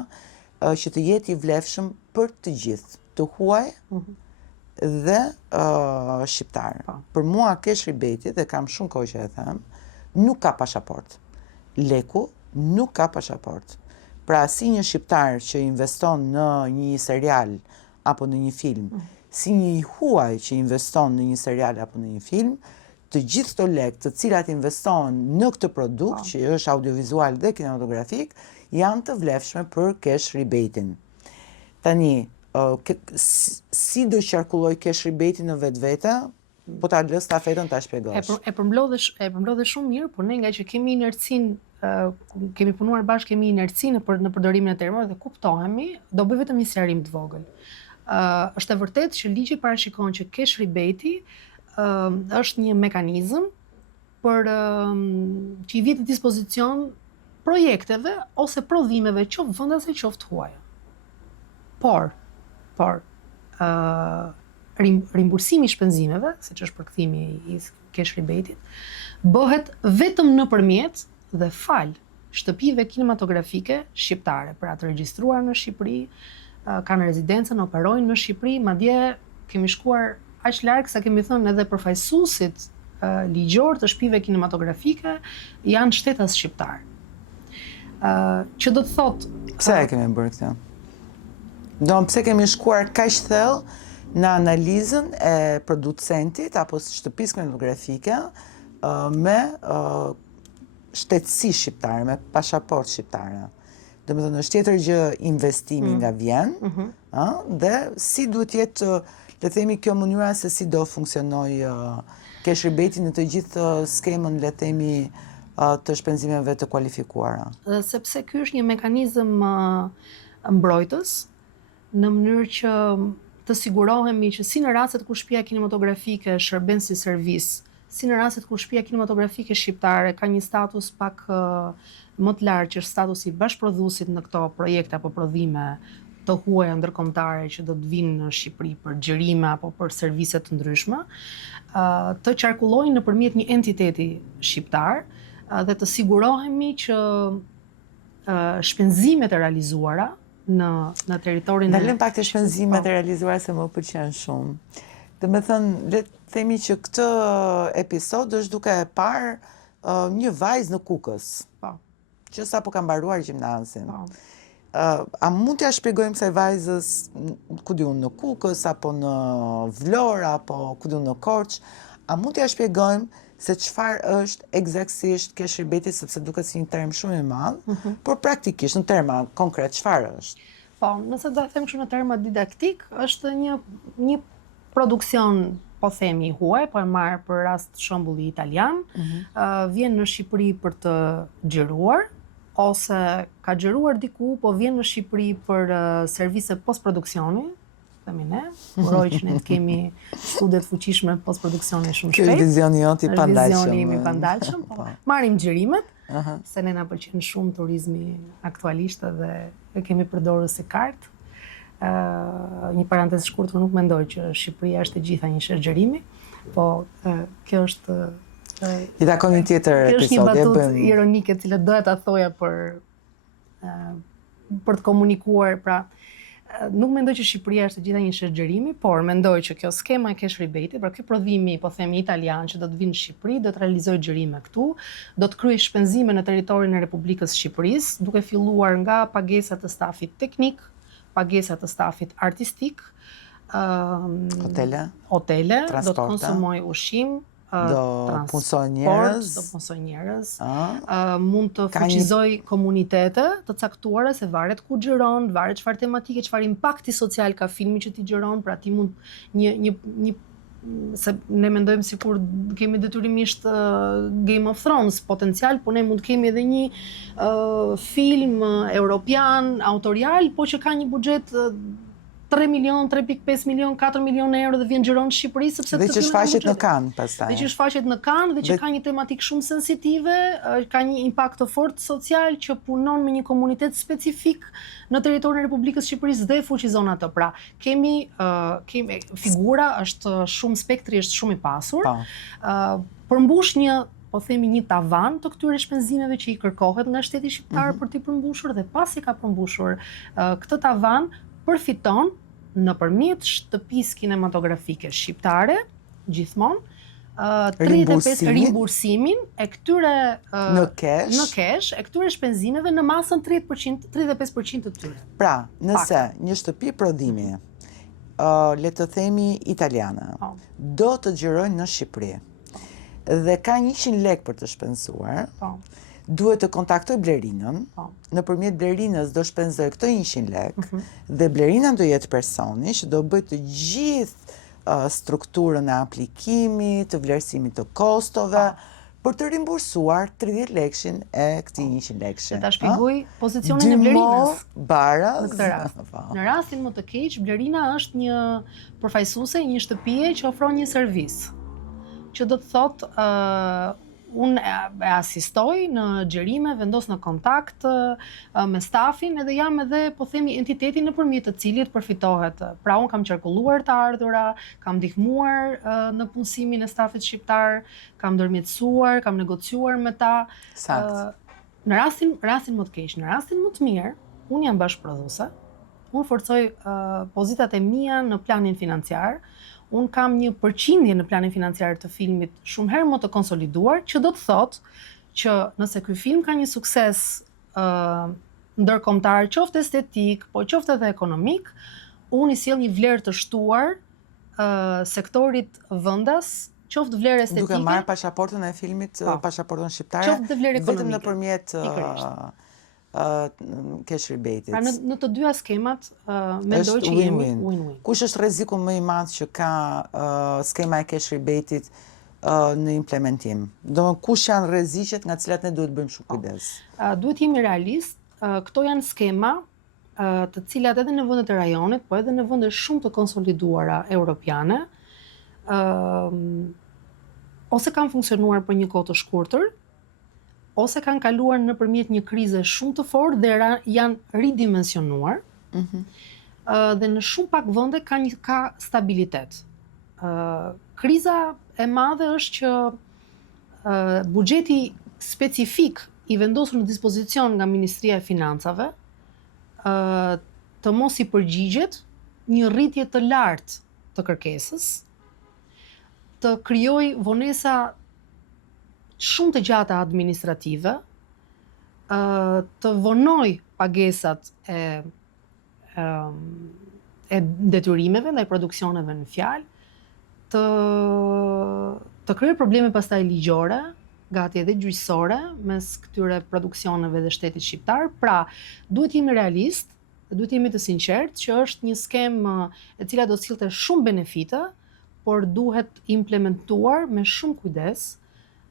që të jetë i vlefshëm për të gjithë, të huaj dhe shqiptarë. Për mua cash rebate, dhe kam shumë kohë që e them, nuk ka pasaport. Leku nuk ka pasaport. Pra si një shqiptar që investon në një serial apo në një film, si një huaj që investon në një serial apo në një film, të gjithë këto lekë të cilat investohen në këtë produkt, që është audiovizual dhe kinematografik, janë të vlefshme për cash rebate-in. Tani, si do qarkulloj cash rebate-in në vetvete, po ta lë stafetën ta shpjegosh. E përmblodhe shumë mirë, por ne nga që kemi inercinë, kemi punuar bashkë, kemi inercinë në përdorimin e termave dhe kuptohemi, do bëj vetëm një sqarim të vogël. Është e vërtetë që ligji parashikon që cash rebate-i është një mekanizëm për që i vjet në dispozicion projekteve ose prodhimeve qoftë vendase qoftë huaja. Por rimbursimi i shpenzimeve, siç është përkthimi i cash rebate-it, bëhet vetëm nëpërmjet dhe fal shtëpive kinematografike shqiptare, pra të regjistruar në Shqipëri, kanë rezidencën, operojnë në Shqipëri, madje kemi shkuar aq larg sa kemi thënë edhe përfaqësuesit ligjor të shtëpive kinematografike janë shtetas shqiptar. Që do të thotë, pse e kemi bërë këtë? Pse kemi shkuar kaq thellë në analizën e producentit apo shtëpisë kinematografike me shtetësi shqiptare, me pasaport shqiptare. Domethënë është tjetër gjë investimi nga vjen, dhe si duhet jetë, le të themi, kjo mënyra se si do funksionoj cash rebate në të gjithë skemën, le të themi, të shpenzimeve të kualifikuara. Sepse ky është një mekanizëm mbrojtës, në mënyrë që të sigurohemi që si në rastet ku shtëpia kinematografike shërben si servis, si në rastet ku shtëpia kinematografike shqiptare ka një status pak më të lartë, që është statusi bashkëprodhuesit në këto projekte apo prodhime të huaja ndërkombëtare që do të vinë në Shqipëri për xhirime apo për servise të ndryshme, të qarkullojnë nëpërmjet një entiteti shqiptar dhe të sigurohemi që shpenzimet e realizuara në territorin Ndalem pak të shpenzimet e realizuara se më pëlqen shumë. Domethënë, le të themi që këtë episod është duke e parë një vajzë në Kukës, që sapo ka mbaruar gjimnazin. A mund t'ja shpjegojmë kësaj vajzës, ku di unë, në Kukës, apo në Vlorë, apo ku di unë në Korçë, a mund t'ja shpjegojmë se çfarë është eksaktësisht cash rebate, sepse duket si një term shumë i madh, por praktikisht në terma konkret çfarë është? Po, nëse do të them kështu në terma didaktik, është një produksion, po themi, huaj, po e marr për rast shembulli italian, vjen në Shqipëri për të xhiruar, ose ka xhiruar diku, po vjen në Shqipëri për servise postproduksioni, themi ne, uroj që ne të kemi studet fuqishme postproduksioni shumë shpejt. Kjo është vizioni jot i pandalshëm. Vizioni im i pandalshëm, po marrim xhirimet, se ne na pëlqen shumë turizmi aktualisht dhe e kemi përdorur si kartë. Një parantezë shkurtër, nuk mendoj që Shqipëria është e gjitha një shoqërimi, po kjo është I takon një tjetër kjo është një episod. batutë ironike, e cilën doja ta thoja për të komunikuar, pra nuk mendoj që Shqipëria është e gjitha një shoqërimi, por mendoj që kjo skema e cash rebate, pra ky prodhimi, po themi italian, që do të vinë në Shqipëri, do të realizojë xhirime këtu, do të kryej shpenzime në territorin e Republikës Shqipërisë, duke filluar nga pagesat të stafit teknik, pagesat të stafit artistik, Hotele, do të konsumoj ushqim, do punsoj njerëz, mund të fuqizoj komunitete të caktuara, se varet ku xhiron, varet çfarë tematike, çfarë impakti social ka filmi që ti xhiron, pra ti mund një se ne mendojmë sikur kemi detyrimisht Game of Thrones potencial, po ne mund kemi edhe një film europian, autorial, po që ka një buxhet 3 milion, 3.5 milion, 4 milion euro dhe vjen xhiron në Shqipëri, sepse dhe që shfaqet në Cannes pastaj. Dhe që shfaqet në Cannes dhe që ka një tematik shumë sensitive, ka një impakt të fortë social që punon me një komunitet specifik në territorin e Republikës Shqipërisë dhe fuqizon atë. Pra, kemi figura, është shumë spektri, është shumë i pasur. Përmbush një, po themi, një tavan të këtyre shpenzimeve që i kërkohet nga shteti shqiptar për t'i përmbushur, dhe pasi ka përmbushur këtë tavan, përfiton nëpërmjet shtëpisë kinematografike shqiptare, gjithmonë, 35 rimbursimin e këtyre në cash e këtyre shpenzimeve në masën 35% të tyre. Pra, nëse një shtëpi prodhimi, le të themi italiane, do të xhirojnë në Shqipëri dhe ka 100 lek për të shpenzuar, duhet të kontaktoj blerinën, nëpërmjet blerinës do shpenzoj këto 100 lek, dhe blerina do jetë personi që do bëjë të gjithë strukturën e aplikimit, të vlerësimit të kostove, për të rimbursuar 30 lekshin e këtij 100 lekshin. Ta shpjegoj pozicionin e blerinës. Baraz. Në rastin më të keq, blerina është një përfaqësuese, një shtëpie që ofron një servis, që do të thotë unë e asistoj në xhirime, vendos në kontakt me stafin, edhe jam edhe, po themi, entiteti nëpërmjet të cilit përfitohet. Pra, unë kam qarkulluar të ardhura, kam ndihmuar në punësimin e stafit shqiptar, kam ndërmjetësuar, kam negociuar me ta. Në rastin më të keq, në rastin më të mirë, unë jam bashkëprodhuese, unë forcoj pozitat e mia në planin financiar, unë kam një përqindje në planin financiar të filmit shumë herë më të konsoliduar, që do të thotë që nëse ky film ka një sukses ndërkombëtar, qoftë estetik, po qoftë edhe ekonomik, unë i sjell një vlerë të shtuar sektorit vendas, qoftë vlerë estetike, duke marrë pasaportën e filmit, pasaportën shqiptare, qoftë vlerë ekonomike, vetëm nëpërmjet cash rebate-it. Pra në të dyja skemat mendoj që jemi win-win. Kush është rreziku më i madh që ka skema e cash rebate-it në implementim? Domethënë kush janë rreziqet nga të cilat ne duhet bëjmë shumë kujdes? Duhet jemi realist, këto janë skema të cilat edhe në vendet e rajonit, po edhe në vende shumë të konsoliduara europiane, ose kanë funksionuar për një kohë të shkurtër, ose kanë kaluar nëpërmjet një krize shumë të fortë dhe janë ridimensionuar, dhe në shumë pak vende ka stabilitet. Kriza e madhe është që buxheti specifik i vendosur në dispozicion nga Ministria e Financave të mos i përgjigjet një rritje të lartë të kërkesës, të krijojë vonesa shumë të gjata administrative, të vonoj pagesat e detyrimeve ndaj produksioneve në fjalë, të krijojë probleme pastaj ligjore, gati edhe gjyqësore mes këtyre produksioneve dhe shtetit shqiptar. Pra, duhet jemi realist, duhet jemi të sinqert që është një skemë e cila do sillte shumë benefite, por duhet implementuar me shumë kujdes,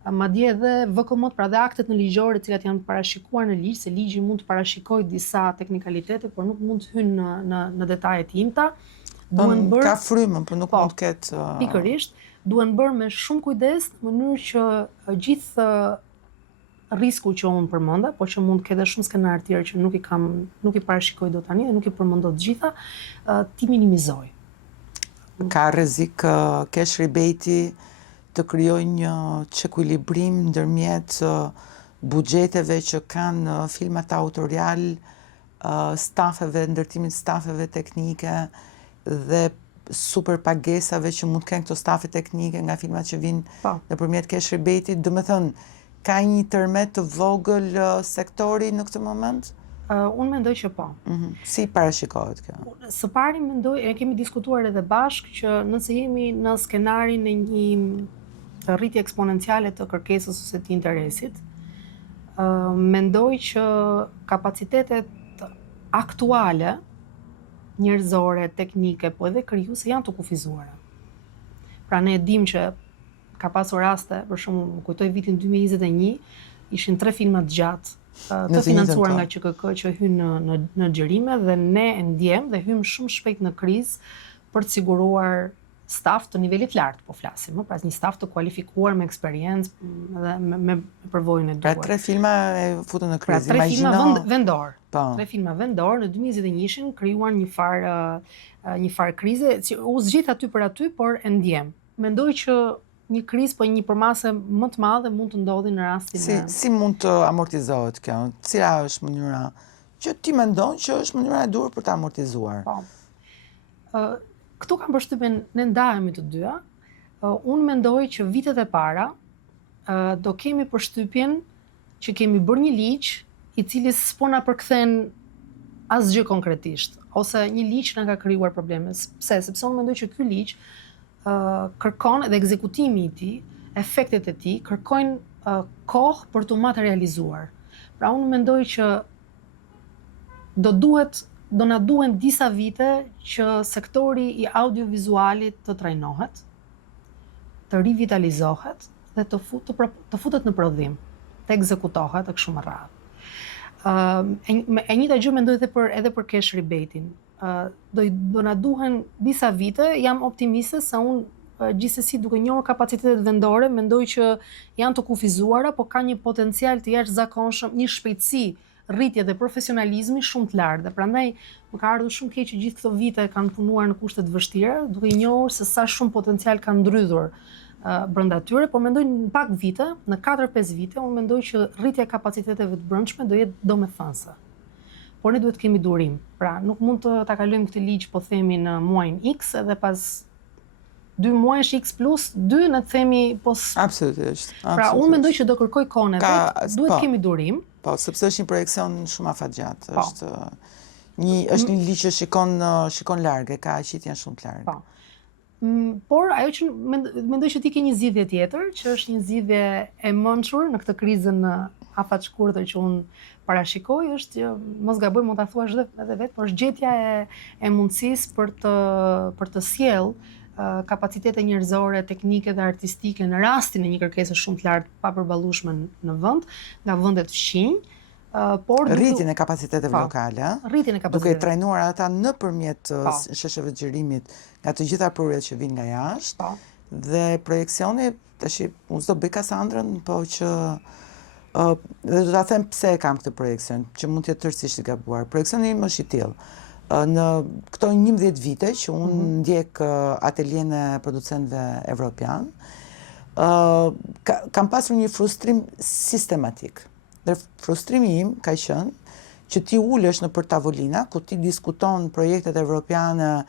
madje edhe VKM-t, pra dhe aktet në ligjore të cilat janë parashikuar në ligj, se ligji mund të parashikojë disa teknikalitete, por nuk mund të hynë në detajet imta. Ka frymën, por nuk mund të ketë pikërisht, duhen bërë me shumë kujdes, në mënyrë që gjithë risku që unë përmenda, por që mund të ketë shumë skenar tjerë që nuk i parashikoj dot tani dhe nuk i përmend dot gjitha, ti minimizoj. Ka rrezik cash rebate të krijojë një çekuilibrim ndërmjet buxheteve që kanë filmat autorial, stafeve, ndërtimit stafeve teknike dhe super pagesave që mund të kenë këto stafe teknike nga filmat që vinë nëpërmjet cash rebate-it. Do të thënë, ka një tërmet të vogël sektori në këtë moment? Unë mendoj që po. Si parashikohet kjo? Së pari mendoj, e kemi diskutuar edhe bashkë që nëse jemi në skenarin e një rritje eksponenciale të kërkesës ose të interesit, mendoj që kapacitetet aktuale, njerëzore, teknike, po edhe krijuese janë të kufizuara. Pra ne dim që ka pasur raste, për shembull, më kujtoj vitin 2021, ishin 3 filma të gjatë të financuar nga QKK që hynë në xhirime dhe ne e ndjem dhe hymë shumë shpejt në krizë për të siguruar staf të nivelit lartë, po flasim, pra një staf të kualifikuar me eksperiencë dhe me përvojën e duhur. Pra 3 filma e futën në krizë. Pra 3 filma vendor. 3 filma vendor në 2021 krijuan një farë krize, u zgjidh aty për aty, por e ndjem. Mendoj që një krizë, po një përmase më të madhe mund të ndodhi në rastin Si mund të amortizohet kjo? Cila është mënyra që ti mendon që është mënyra e duhur për të amortizuar? Këtu kam përshtypjen ne ndahemi të dyja. Unë mendoj që vitet e para do kemi përshtypjen që kemi bërë një ligj i cili s'po na përkthen asgjë konkretisht, ose një ligj që na ka krijuar probleme. Pse? Sepse unë mendoj që ky ligj kërkon dhe ekzekutimi i tij, efektet e tij kërkojnë kohë për të materializuar. Pra unë mendoj që do na duhen disa vite që sektori i audiovizualit të trajnohet, të rivitalizohet dhe të futet në prodhim, të ekzekutohet e kështu me radhë. E njëjta gjë mendoj edhe për cash rebate-in. Do na duhen disa vite, jam optimiste se unë gjithsesi duke njohur kapacitetet vendore, mendoj që janë të kufizuara, por ka një potencial të jashtëzakonshëm, një shpejtësi rritje dhe profesionalizmi shumë të lartë. Dhe prandaj më ka ardhur shumë keq që gjithë këto vite kanë punuar në kushte të vështira, duke njohur se sa shumë potencial kanë ndrydhur brenda tyre, por mendoj në pak vite, në 4-5 vite, unë mendoj që rritja e kapaciteteve të brendshme do jetë domethënëse. Por ne duhet të kemi durim. Pra, nuk mund të ta kalojmë këtë ligj, po themi në muajin X edhe pas 2 muajsh X plus 2 në të themi pos. Absolutisht. Pra, unë mendoj që do kërkoj kohën e vet, duhet të kemi durim. Po, sepse është një projekcion shumë afatgjatë. Është një ligj që shikon larg, ka qitjen shumë të larg. Po. Por ajo që mendoj që ti ke një zgjidhje tjetër, që është një zgjidhje e mençur në këtë krizën afatshkurtër që unë parashikoj, është që mos gaboj, mund ta thuash edhe vetë, por është gjetja e mundësisë për të sjell kapacitete njerëzore, teknike dhe artistike në rastin e një kërkese shumë të lartë papërballueshme në vend, nga vendet fqinj. Rritjen e kapaciteteve lokale, duke trajnuar ata nëpërmjet shesheve xhirimit nga të gjitha prurjet që vijnë nga jashtë, dhe projekcioni, tash unë s'do bëj Kasandrën, po që dhe do ta them pse kam këtë projekcion, që mund të jetë tërësisht i gabuar. Projekcioni im është i tillë. Në këto 11 vite që unë ndjek ateljen e producentëve evropian, kam pasur një frustrim sistematik. Dhe frustrimi im ka qenë që ti ulesh në për tavolina, ku ti diskuton projektet evropiane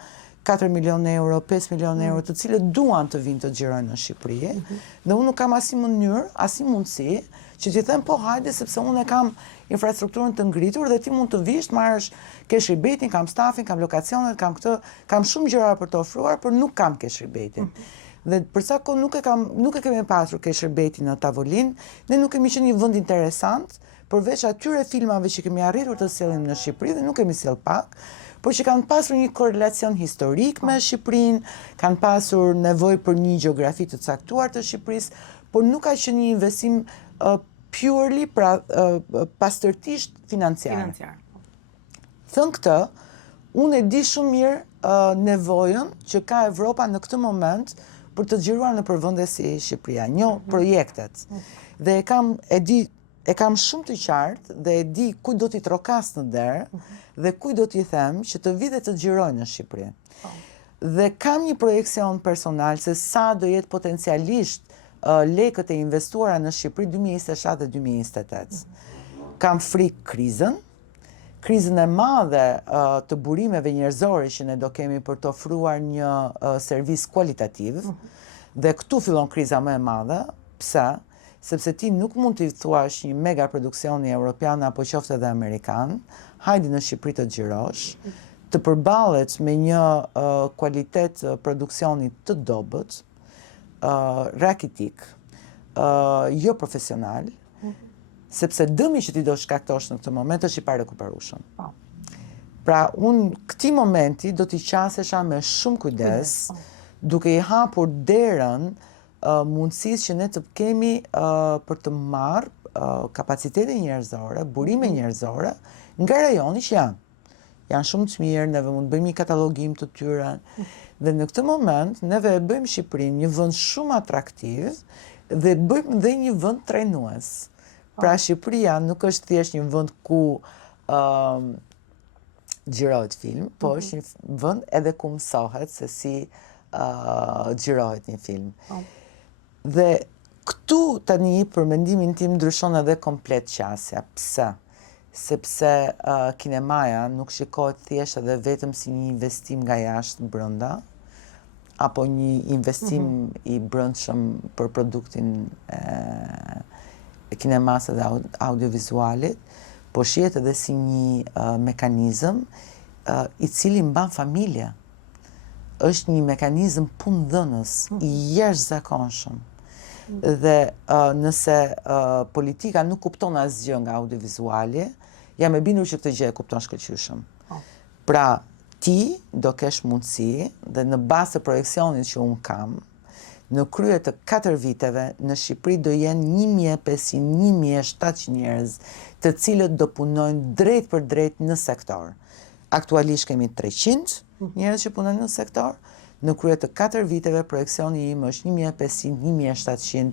4 milion euro, 5 milion euro, të cilët duan të vinë të xhirojnë në Shqipëri, dhe unë nuk kam asnjë mënyrë, asnjë mundësi që ti them po hajde, sepse unë e kam infrastrukturën të ngritur dhe ti mund të vish, të marrësh cash rebate-in, kam stafin, kam lokacionet, kam këtë, kam shumë gjëra për të ofruar, por nuk kam cash rebate-in. Dhe për sa kohë nuk e kemi pasur cash rebate-in në tavolinë, ne nuk kemi qenë një vend interesant, përveç atyre filmave që kemi arritur të sjellim në Shqipëri dhe nuk kemi sjell pak, por që kanë pasur një korrelacion historik me Shqipërinë, kanë pasur nevojë për një gjeografi të caktuar të Shqipërisë, por nuk ka qenë një investim purely, pra pastërtisht financiar. Thënë këtë, unë e di shumë mirë nevojën që ka Evropa në këtë moment për të xhiruar në përvende si Shqipëria, projektet. Dhe e di e kam shumë të qartë dhe e di kuj do t'i trokas në derë dhe kuj do t'i them që të vi dhe të xhirojnë në Shqipëri. Dhe kam një projekcion personal se sa do jetë potencialisht lekët e investuara në Shqipëri 2027 dhe 2028. Kam frikë krizën e madhe të burimeve njerëzore që ne do kemi për të ofruar një servis kualitativ, dhe këtu fillon kriza më e madhe. Pse? Sepse ti nuk mund t'i thuash një mega produksioni evropian apo qoftë edhe amerikan, hajdi në Shqipëri të xhirosh, të përballet me një kualitet produksioni të dobët, rakitik, jo profesional, sepse dëmi që ti do shkaktosh në këtë moment është i parekuperueshëm. Pra, unë këti momenti do t'i qasesha me shumë kujdes, duke i hapur derën mundësisë që ne të kemi për të marrë kapacitete njerëzore, burime njerëzore, nga rajoni që janë. Janë shumë të mirë, neve mund të bëjmë një katalogim të tyre, dhe në këtë moment neve e bëjmë Shqipërinë një vend shumë atraktiv dhe bëjmë dhe një vend trajnues. Pra Shqipëria nuk është thjesht një vend ku xhirohet film, po është një vend edhe ku mësohet se si xhirohet një film. Dhe këtu tani për mendimin tim ndryshon edhe komplet qasja. Pse? Sepse kinemaja nuk shikohet thjesht edhe vetëm si një investim nga jashtë brenda, apo një investim i brendshëm për produktin e kinemas dhe audiovizualit, po shihet edhe si një mekanizëm i cili mban familje. Është një mekanizëm punëdhënës i jashtëzakonshëm. Dhe nëse politika nuk kupton asgjë nga audiovizuali, jam e bindur që këtë gjë e kupton shkëlqyeshëm. Pra, ti do kesh mundësi dhe në bazë të projekcionit që unë kam, në krye të 4 viteve në Shqipëri do jenë 1500-1700 njerëz, të cilët do punojnë drejt për drejt në sektor. Aktualisht kemi 300 njerëz që punojnë në sektor. Në krye të 4 viteve projekcioni im është 1500-1700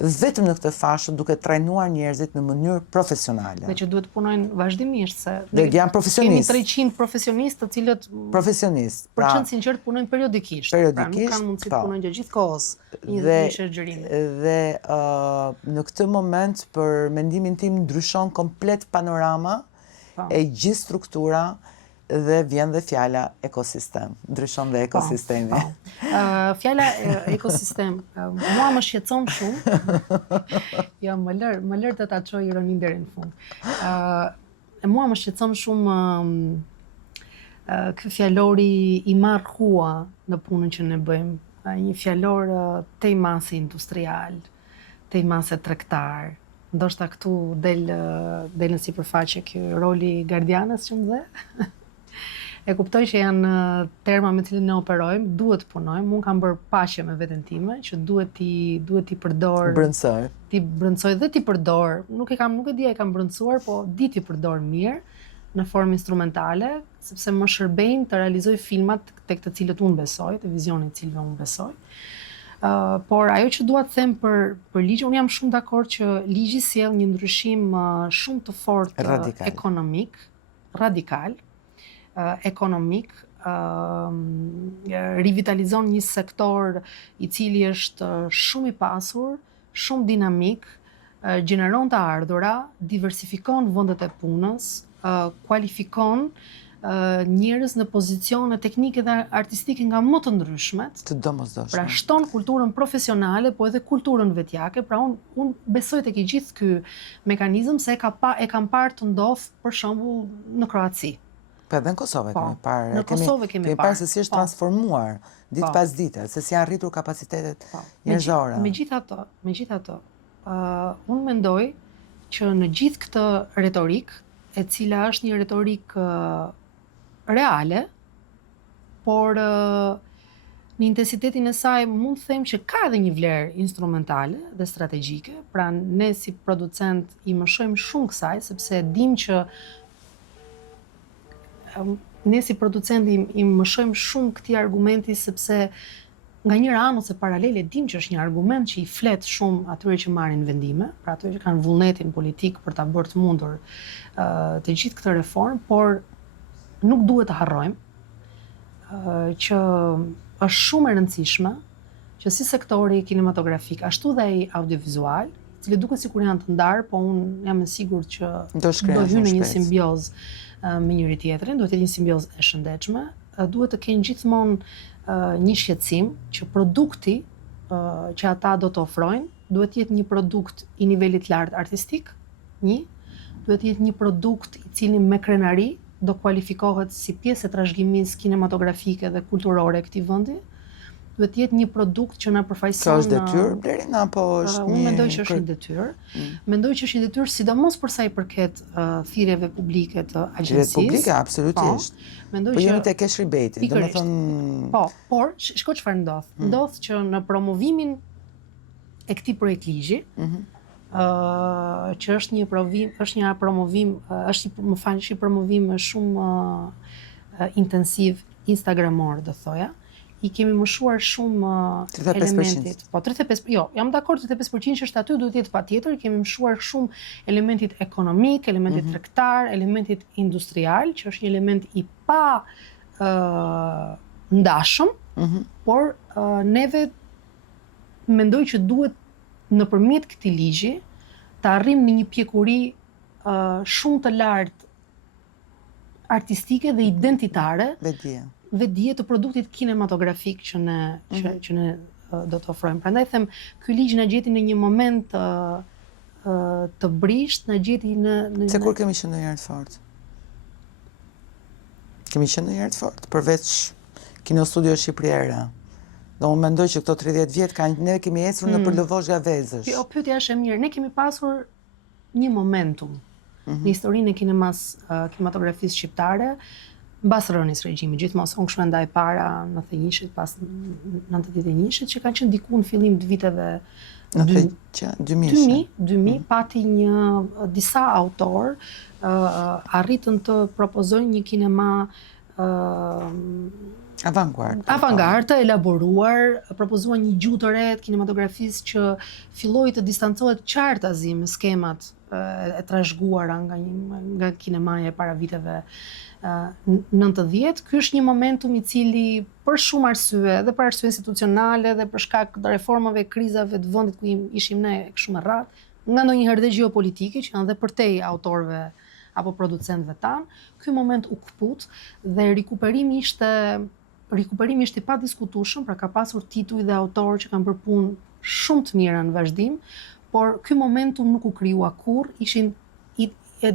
vetëm në këtë fashë duke trajnuar njerëzit në mënyrë profesionale. Dhe që duhet punojnë vazhdimisht se dhe janë profesionistë. Kemi 300 profesionistë të cilët profesionistë. Për qenë sinqert punojnë periodikisht. Pra nuk kanë mundësi të punojnë gjatë kohës një shërgjërimi. Dhe në këtë moment për mendimin tim ndryshon komplet panorama e gjithë struktura dhe vjen dhe fjala ekosistem. Ndryshon dhe ekosistemi. Fjala ekosistem, mua më shqetëson shumë. Ja, më lër të ta çoj ironin deri në fund. Mua më shqetëson shumë ky fjalori i marrhua në punën që ne bëjmë. Një fjalor tej masi industrial, tej mase tregtar. Ndoshta këtu del në sipërfaqe ky roli gardianës që më dhe. E kuptoj që janë terma me cilin ne operojmë, duhet punojmë, unë kam bërë paqe me veten time, që duhet t'i përdor. Brëndësoj. Ti brëndësoj dhe t'i përdor. Nuk e di e kam brëndësuar, po di t'i përdor mirë në formë instrumentale, sepse më shërbejnë të realizoj filmat tek të cilët unë besoj, të vizionit të cilëve unë besoj. Por ajo që dua të them për ligjin, unë jam shumë dakord që ligji sjell një ndryshim shumë të fortë ekonomik, radikal. Ekonomik, rivitalizon një sektor i cili është shumë i pasur, shumë dinamik, gjeneron të ardhura, diversifikon vendet e punës, kualifikon njerëz në pozicione teknike dhe artistike nga më të ndryshmet. Të domosdoshme. Pra shton kulturën profesionale, po edhe kulturën vetjake. Pra unë besoj tek i gjithë ky mekanizëm se e kam parë të ndodh për shembull në Kroaci. Po edhe në Kosovë kemi parë. Në Kosovë kemi parë se si është transformuar ditë pas dite, se si janë rritur kapacitetet njerëzore. Megjithatë, unë mendoj që në gjithë këtë retorik, e cila është një retorik reale, por në intensitetin e saj mund të them që ka edhe një vlerë instrumentale dhe strategjike. Pra ne si producent i mëshojmë shumë kësaj, sepse dim që ne si producent i mëshojmë shumë këtij argumenti sepse nga njëra anë ose paralele dim që është një argument që i flet shumë atyre që marrin vendime, pra atyre që kanë vullnetin politik për ta bërë të mundur të gjithë këtë reformë, por nuk duhet të harrojmë që është shumë e rëndësishme që si sektori kinematografik, ashtu dhe ai audiovizual, i cili duket sikur janë të ndarë, po unë jam e sigurt që do hyjnë në një simbiozë me njëri tjetrin, duhet të jetë një simbiozë e shëndetshme, duhet të kenë gjithmonë një shqetësim që produkti që ata do të ofrojnë duhet të jetë një produkt i nivelit lartë artistik, duhet të jetë një produkt i cili me krenari do kualifikohet si pjesë e trashëgimisë kinematografike dhe kulturore e këtij vendi. Duhet të jetë një produkt që na përfaqëson. Kjo është detyrë deri na apo është unë mendoj që është një detyrë. Mendoj që është një detyrë sidomos për sa i përket thirrjeve publike të agjencisë. Publike absolutisht. Mendoj që jemi te cash rebate, domethënë po, por shiko çfarë ndodh. Ndodh që në promovimin e këtij projekt ligji, që është një promovim, është një promovim shumë intensiv instagramor, do thoja. I kemi mëshuar shumë 35%. elementit. Po 35%, jo, jam dakord 35% që është aty duhet të jetë patjetër, kemi mëshuar shumë elementit ekonomik, elementit tregtar, elementit industrial, që është një element i pa ndashëm, por neve mendoj që duhet nëpërmjet këtij ligji të arrijmë në një pjekuri shumë të lartë artistike dhe identitare, vedije të produktit kinematografik që ne do të ofrojmë. Prandaj them, ky ligj na gjeti në një moment të brisht, na gjeti në Se kur kemi qenë ndonjëherë të fortë? Kemi qenë ndonjëherë të fortë, përveç Kino Studio Shqipëriera. Do unë mendoj që këto 30 vjet ne kemi ecur në për lëvosh gavezësh. Jo, pyetja është e mirë. Ne kemi pasur një momentum në historinë e kinematografisë shqiptare, mbas rënies regjimit, gjithmonë unë kështu ndaj para 91-shit, pas 91-shit, që kanë qenë diku në fillim të viteve 2000, pati disa autor arritën të propozojnë një kinema avantgard të elaboruar, propozuan një gjuhë të re të kinematografisë që filloi të distancohet qartazi me skemat e trashëguara nga kinemaja e para viteve 90. Ky është një momentum i cili për shumë arsye, dhe për arsye institucionale dhe për shkak të reformave, krizave të vendit ku ishim ne kështu me radhë, nga ndonjëherë dhe gjeopolitike që janë dhe përtej autorëve apo producentëve tanë, ky moment u kput dhe rikuperimi ishte i padiskutueshëm, pra ka pasur tituj dhe autorë që kanë bërë punë shumë të mira në vazhdim, por ky momentum nuk u krijua kurrë, ishin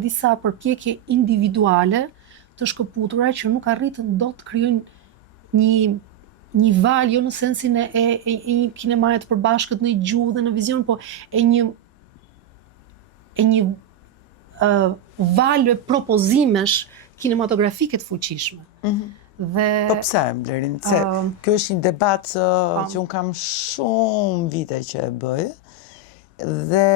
disa përpjekje individuale të shkëputura që nuk arritën dot të krijojnë një val, jo në sensin e një kinemaje të përbashkët në gjuhë dhe në vizion, po e një valë propozimesh kinematografike të fuqishme. Po pse, Blerin? Se kjo është një debat që unë kam shumë vite që e bëj, dhe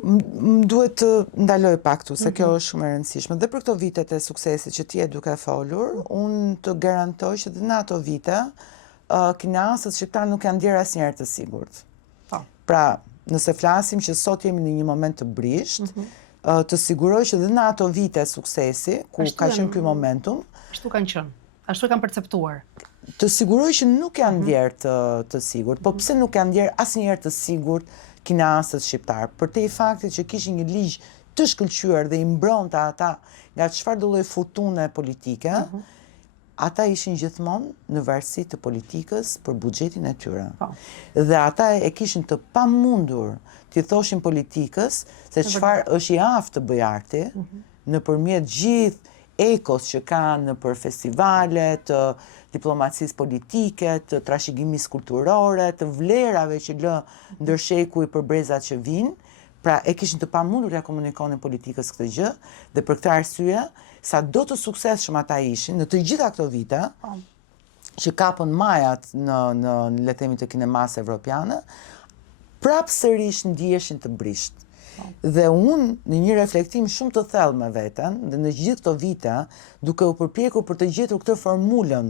më duhet të ndaloj pak tu, se kjo është shumë e rëndësishme. Dhe për këto vitet e suksesit që ti e duke folur, unë të garantoj që dhe në ato vite, kineastët shqiptar nuk janë ndjerë asnjëherë të sigurt. Pra, nëse flasim që sot jemi në një moment të brisht, të siguroj që dhe në ato vite suksesi, ku ka qenë ky momentum, ashtu kanë qenë, ashtu kanë perceptuar. Të siguroj që nuk janë ndjerë të sigurt, po pse nuk janë ndjerë asnjëherë të sigurt kineastët shqiptar, për te i faktit që kishin një ligj të shkëlqyer dhe i mbronte ata nga çfarëdo lloj fortune politike, ata ishin gjithmonë në varësi të politikës për buxhetin e tyre. Dhe ata e kishin të pamundur t'i thoshin politikës se çfarë është i aftë të bëj arti, nëpërmjet gjithë ekos që kanë për festivale, të diplomacisë politike, të trashëgimisë kulturore, të vlerave që lë ndërsheku i për brezat që vinë, pra e kishin të pamundur t'ia komunikonin politikës këtë gjë, dhe për këtë arsye, sa do të suksesshëm ata ishin në të gjitha këto vite, që kapën majat në le të themi të kinemas evropiane, prapë sërish ndiheshin të brisht. Dhe unë në një reflektim shumë të thellë me veten, dhe në gjithë këto vite, duke u përpjekur për të gjetur këtë formulën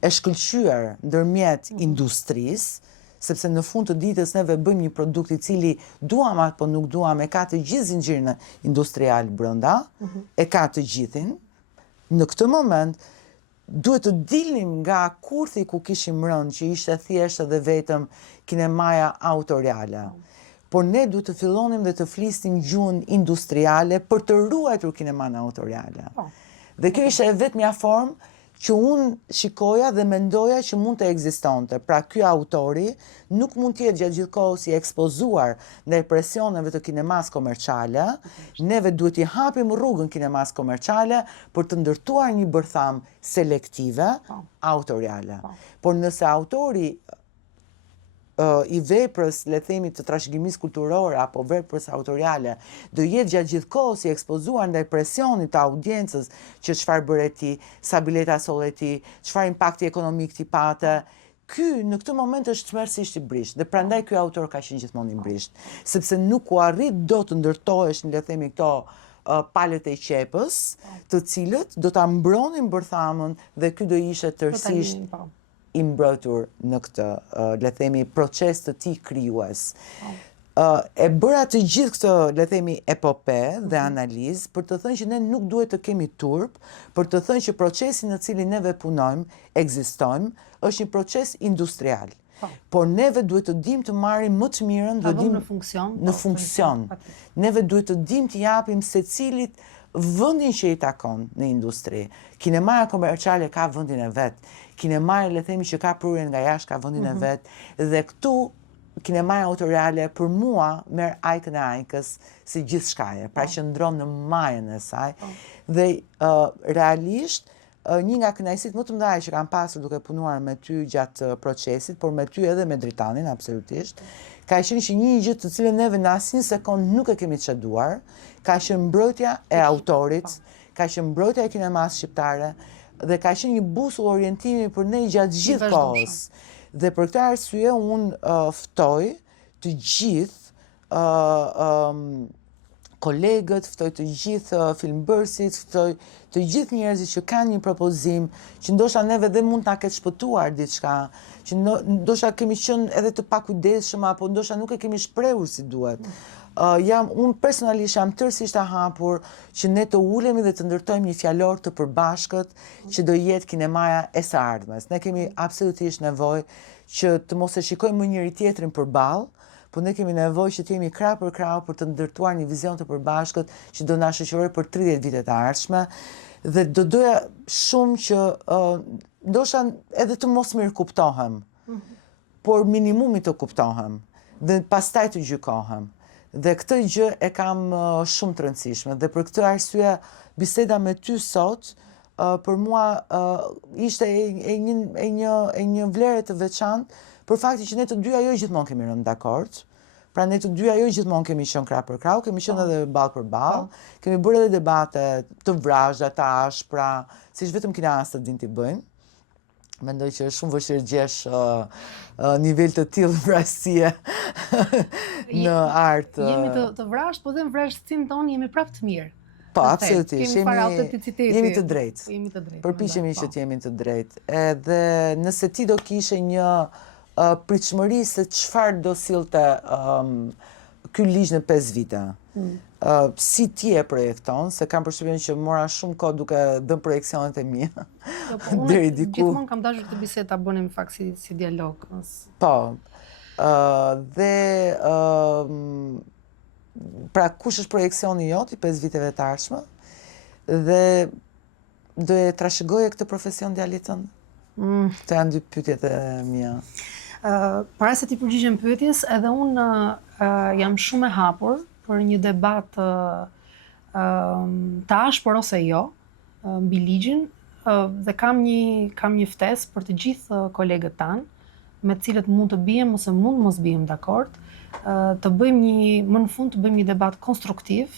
e shkëlqyer ndërmjet industrisë, sepse në fund të ditës neve bëjmë një produkt I cili duam apo nuk duam, e ka të gjithë zinxhirin industrial brenda, e ka të gjithin. Në këtë moment duhet të dilnim nga kurthi ku kishim rënë, që ishte thjesht dhe vetëm kinemaja autoriale. Por ne duhet të fillonim dhe të flisnim gjuhën industriale për të ruajtur kineman autoriale. Dhe kjo ishte vetmja formë që unë shikoja dhe mendoja që mund të ekzistonte. Pra ky autori nuk mund të jetë gjatë gjithë kohës I ekspozuar ndaj presioneve të kinemas komerciale. Neve duhet I hapim rrugën kinemas komerciale për të ndërtuar një bërtham selektive autoriale. Por nëse autori I veprës, le themi, të trashëgimisë kulturore apo veprës autoriale, do jetë gjatë gjithë kohës I ekspozuar ndaj presionit të audiencës që çfarë bëre ti, sa bileta solle ti, çfarë impakti ekonomik ti pate. Ky në këtë moment është tmerrsisht I brisht, dhe prandaj ky autor ka qenë gjithmonë I brisht, sepse nuk u arrit do të ndërtoheshin, le themi, këto palët e qepës, të cilët do ta mbronin bërthamën dhe ky do ishte tërësisht I mbrojtur në këtë, le themi, proces të tij krijues. E bëra të gjithë këtë, le themi, epope dhe analizë për të thënë që ne nuk duhet të kemi turp, për të thënë që procesi në cilin neve punojmë, ekzistojmë, është një proces industrial. Por neve duhet të dim të marrim më të mirën, në funksion. Neve duhet të dim të japim secilit vendin që I takon në industri. Kinemaja komerciale ka vendin e vet. Kinemaja, le themi, që ka prurjen nga jashtë ka vendin e vet. Dhe këtu kinemaja autoriale për mua merr ajkën e ajkës si gjithçkaje, pra qëndron në majën e saj. Dhe realisht një nga kënaqësitë më të mëdha që kam pasur duke punuar me ty gjatë procesit, por me ty edhe me Dritanin, absolutisht, ka qenë që një gjë të cilën neve në asnjë sekond nuk e kemi çeduar, ka qenë mbrojtja e autorit, ka qenë mbrojtja e kinemas shqiptare, dhe ka qenë një busull orientimi për ne gjatë gjithë kohës. Dhe për këtë arsye unë ftoj të gjithë kolegët, ftoj të gjithë filmbërësit, ftoj të gjithë njerëzit që kanë një propozim, që ndoshta neve dhe mund ta ketë shpëtuar diçka, që ndoshta kemi qenë edhe të pakujdesshëm apo ndoshta nuk e kemi shprehur si duhet. Unë personalisht jam tërësisht e hapur që ne të ulemi dhe të ndërtojmë një fjalor të përbashkët që do jetë kinemaja e së ardhmes. Ne kemi absolutisht nevojë që të mos e shikojmë më njëri tjetrin përballë, por ne kemi nevojë që të jemi krah për krah për të ndërtuar një vizion të përbashkët që do na shoqërojë për 30 vitet e ardhshme. Dhe do doja shumë që ndoshta edhe të mos mirë kuptohem, por minimumi të kuptohem dhe pastaj të gjykohem. Dhe këtë gjë e kam shumë të rëndësishme dhe për këtë arsye biseda me ty sot për mua ishte e një vlerë të veçantë për faktin që ne të dyja jo gjithmonë kemi rënë dakord. Pra ne të dyja jo gjithmonë kemi qenë krah për krah, kemi qenë edhe ballë për ballë, kemi bërë edhe debate të vrazhda, të ashpra, siç vetëm kinastët din t'i bëjnë. Mendoj që është shumë vështirë gjesh nivel të tillë vrasësie në art. Jemi të vrashtë, po dhe në vrashtësinë tonë jemi prapë të mirë. Po, absolutisht. Kemi fare autenticiteti. Jemi të drejtë. Jemi të drejtë. Përpiqemi që të jemi të drejtë. Edhe nëse ti do kishe një pritshmëri se çfarë do sillte ky ligj në 5 vite. Si ti e projekton, se kam përshtypjen që mora shumë kohë duke dhënë projeksionet e mia. Deri diku. Gjithmonë kam dashur këtë bisedë ta bënim në fakt si dialog. Po. Dhe pra kush është projeksioni jot I 5 viteve të ardhshme? Dhe do e trashëgoje këtë profesion djalit tënd? Këto janë dy pyetjet e mia. Para se ti përgjigjem pyetjes, edhe unë jam shumë e hapur për një debat të ashpër ose jo mbi ligjin dhe kam një ftesë për të gjithë kolegët tanë me të cilët mund të bijem ose mund mos bijem dakord, të bëjmë më në fund të bëjmë një debat konstruktiv,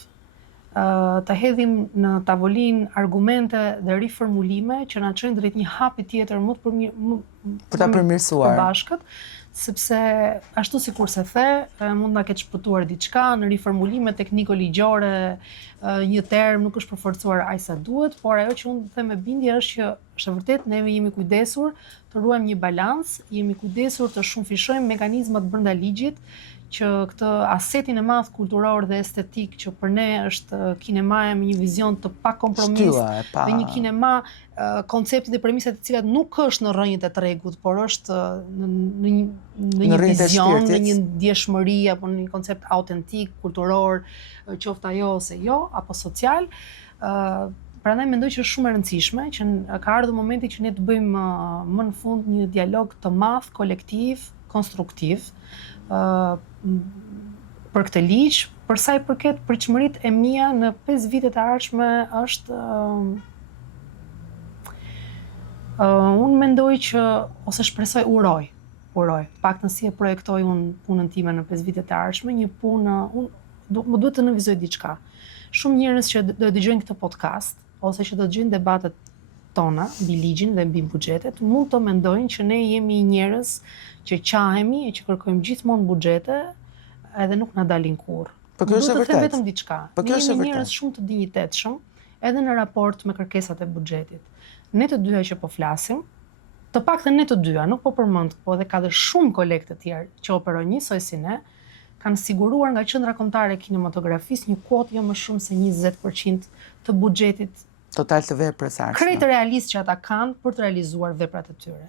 të hedhim në tavolinë argumente dhe riformulime që na çojnë drejt një hapi tjetër më të për ta përmirësuar bashkët, sepse ashtu sikur se the, mund na ketë shpëtuar diçka në riformulime tekniko-ligjore, një term nuk është përforcuar aq sa duhet, por ajo që unë them me bindje është që është vërtet neve jemi kujdesur të ruajmë një balans, jemi kujdesur të shumëfishojmë mekanizmat brenda ligjit që këtë asetin e madh kulturor dhe estetik që për ne është kinemaja me një vizion të pakompromis, dhe një kinema konceptet dhe premisat e cilat nuk është në rrënjët e tregut, por është në një vizion, në një ndjeshmëri apo në një koncept autentik, kulturor, qoftë ajo ose jo, apo social. Prandaj mendoj që është shumë e rëndësishme që ka ardhur momenti që ne të bëjmë më në fund një dialog të madh, kolektiv, konstruktiv për këtë ligj. Për sa i përket pritshmëritë e mia në 5 vitet e ardhshme është unë mendoj që ose shpresoj uroj, paktën si e projektoj unë punën time në 5 vitet e ardhshme, një punë më duhet të nënvizoj diçka. Shumë njerëz që do të dëgjojnë këtë podcast ose që do të dëgjojnë debatet tona mbi ligjin dhe mbi buxhetet, mund të mendojnë që ne jemi njerëz që qahemi e që kërkojmë gjithmonë buxhete edhe nuk na dalin kurrë. Po kjo është e vërtetë. Vetëm diçka. Ne jemi njerëz shumë të dinjitetshëm edhe në raport me kërkesat e buxhetit. Ne të dyja që po flasim, të paktën ne të dyja, nuk po përmend, po edhe ka dhe shumë kolegë të tjerë që operojnë njësoj si ne, kanë siguruar nga Qendra Kombëtare e Kinematografisë një kuotë jo më shumë se 20% të buxhetit total të veprës ardhshme. Krejt realist që ata kanë për të realizuar veprat e tyre.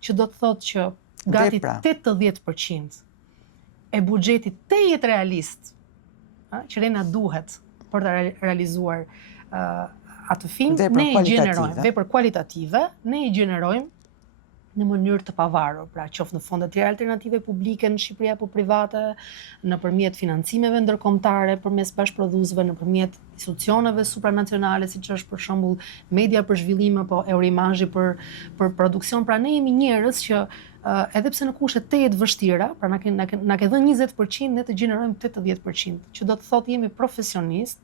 Që do të thotë që gati 80% e buxhetit të jetë realist, që ne na duhet për të realizuar atë film, ne i gjenerojmë vepër kualitative, ne i gjenerojmë në mënyrë të pavarur, pra qoftë në fonde të tjera alternative publike në Shqipëri apo private, nëpërmjet financimeve ndërkombëtare, përmes bashkëprodhuesve, nëpërmjet institucioneve supranacionale, siç është për shembull media për zhvillim apo Eurimazhi për produksion. Pra ne jemi njerëz që edhe pse në kushte të jetë vështira, pra na ke dhënë 20%, ne të gjenerojmë 80%, që do të thotë jemi profesionist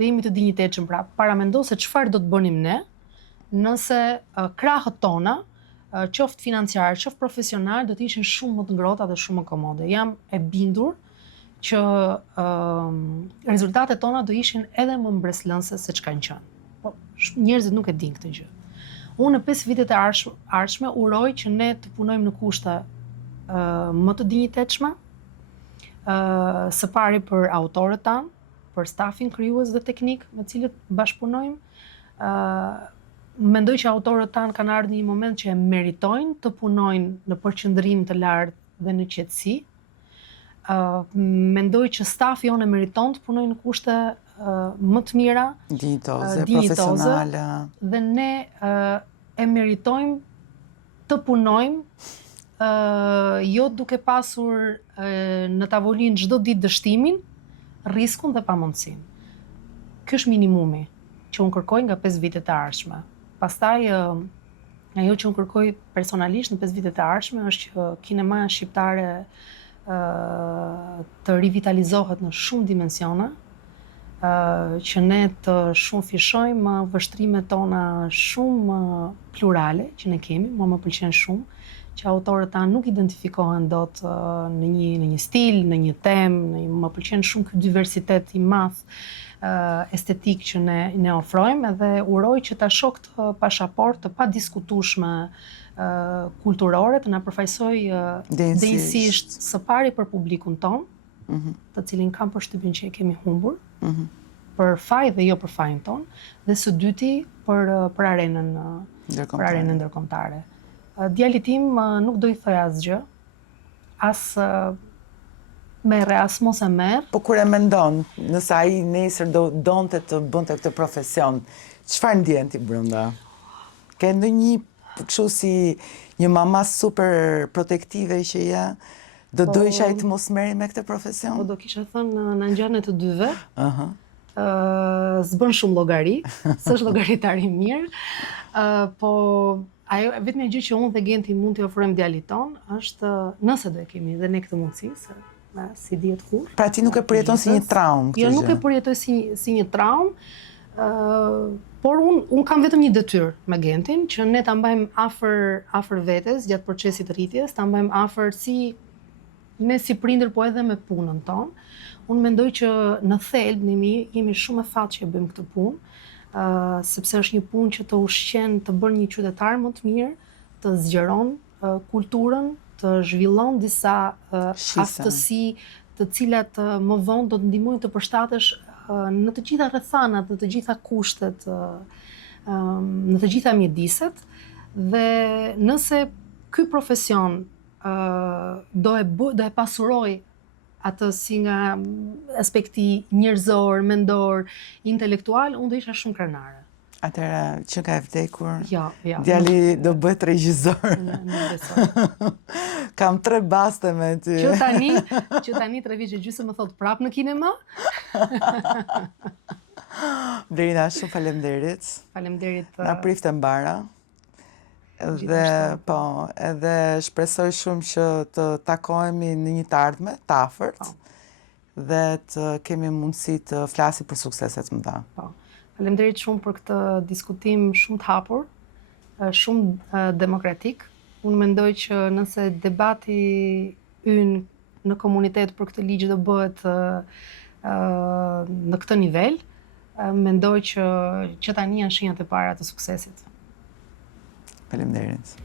dhe jemi të dinjitetshëm. Pra paramendo se çfarë do të bënim ne nëse krahët tona qoftë financiar, qoftë profesional, do të ishin shumë më të ngrohta dhe shumë më komode. Jam e bindur që rezultatet tona do ishin edhe më mbreslënse se ç'kanë qenë. Po njerëzit nuk e dinë këtë gjë. Unë në 5 vitet e ardhshme uroj që ne të punojmë në kushte më të dinjitetshme, së pari për autorët tanë, për stafin krijues dhe teknik me cilët bashkëpunojmë. Mendoj që autorët tanë kanë ardhur në një moment që e meritojnë të punojnë në përqendrim të lartë dhe në qetësi. Mendoj që stafi jonë e meriton të punojnë në kushte më të mira, dinjitoze, profesionale. Dhe ne e meritojmë të punojmë jo duke pasur në tavolinë çdo ditë dështimin, riskun dhe pamundësinë. Ky është minimumi që unë kërkoj nga 5 vitet e ardhshme. Pastaj ajo që unë kërkoj personalisht në 5 vitet e ardhshme është që kinemaja shqiptare të rivitalizohet në shumë dimensione, që ne të shumë fishojmë vështrimet tona shumë plurale që ne kemi, mua më pëlqen shumë, që autorët tanë nuk identifikohen dot në një stil, në një temë, më pëlqen shumë ky diversitet i madh estetik që ne ofrojmë, edhe uroj që ta shoh këtë pasaport të padiskutueshme kulturore të na përfaqësoj denjësisht së pari për publikun ton, të cilin kam përshtypjen që e kemi humbur, për faj dhe jo për fajin ton, dhe së dyti për arenën ndërkombëtare. Djalit tim nuk do i thoj asgjë, as merre as mos e merr. Po kur e mendon, nëse ai nesër donte të bënte këtë profesion, çfarë ndjen ti brenda? Ke ndonjë kështu si një mama super protektive që je, do doisha ai të mos merri me këtë profesion? Po do kisha thënë na ngjan e të dyve. S'bën shumë llogari, s'është llogaritari mirë, po ajo vetëm gjë që unë dhe Genti mund t'i ofrojmë djalit ton është nëse do e kemi dhe ne këtë mundësi, se si dihet kur. Pra ti nuk e përjeton si një traumë këtë gjë? Jo, nuk e përjetoj si një traumë, Por unë kam vetëm një detyrë me Gentin, që ne ta mbajmë afër vetes gjatë procesit të rritjes, ta mbajmë afër ne si prindër, po edhe me punën tonë. Unë mendoj që në thelb ne jemi shumë e fatë që e bëjmë këtë punë, sepse është një punë që të ushqen të bërë një qytetar më të mirë, të zgjeron kulturën, të zhvillon disa aftësi të cilat më vonë do të ndihmojnë të përshtatesh në të gjitha rrethanat, në të gjitha kushtet, në të gjitha mjediset, dhe nëse ky profesion do e pasuroj atë si nga aspekti njerëzor, mendor, intelektual, unë do isha shumë krenare. Atëra që ka vdekur, Ja. djali do bëhet regjisor. Në besoj. Kam 3 baste me ty. Që tani 3 vjeç e gjysmë më thot prap në kinema. Blerina, shumë faleminderit. Faleminderit. Na prifte mbara. Edhe shpresoj shumë që të takohemi në një të ardhme, të afërt, dhe të kemi mundësi të flasim për sukseset më dha. Faleminderit shumë për këtë diskutim shumë të hapur, shumë demokratik. Unë mendoj që nëse debati ynë në komunitet për këtë ligj do bëhet në këtë nivel, mendoj që tani janë shenjat e para të suksesit. Faleminderit.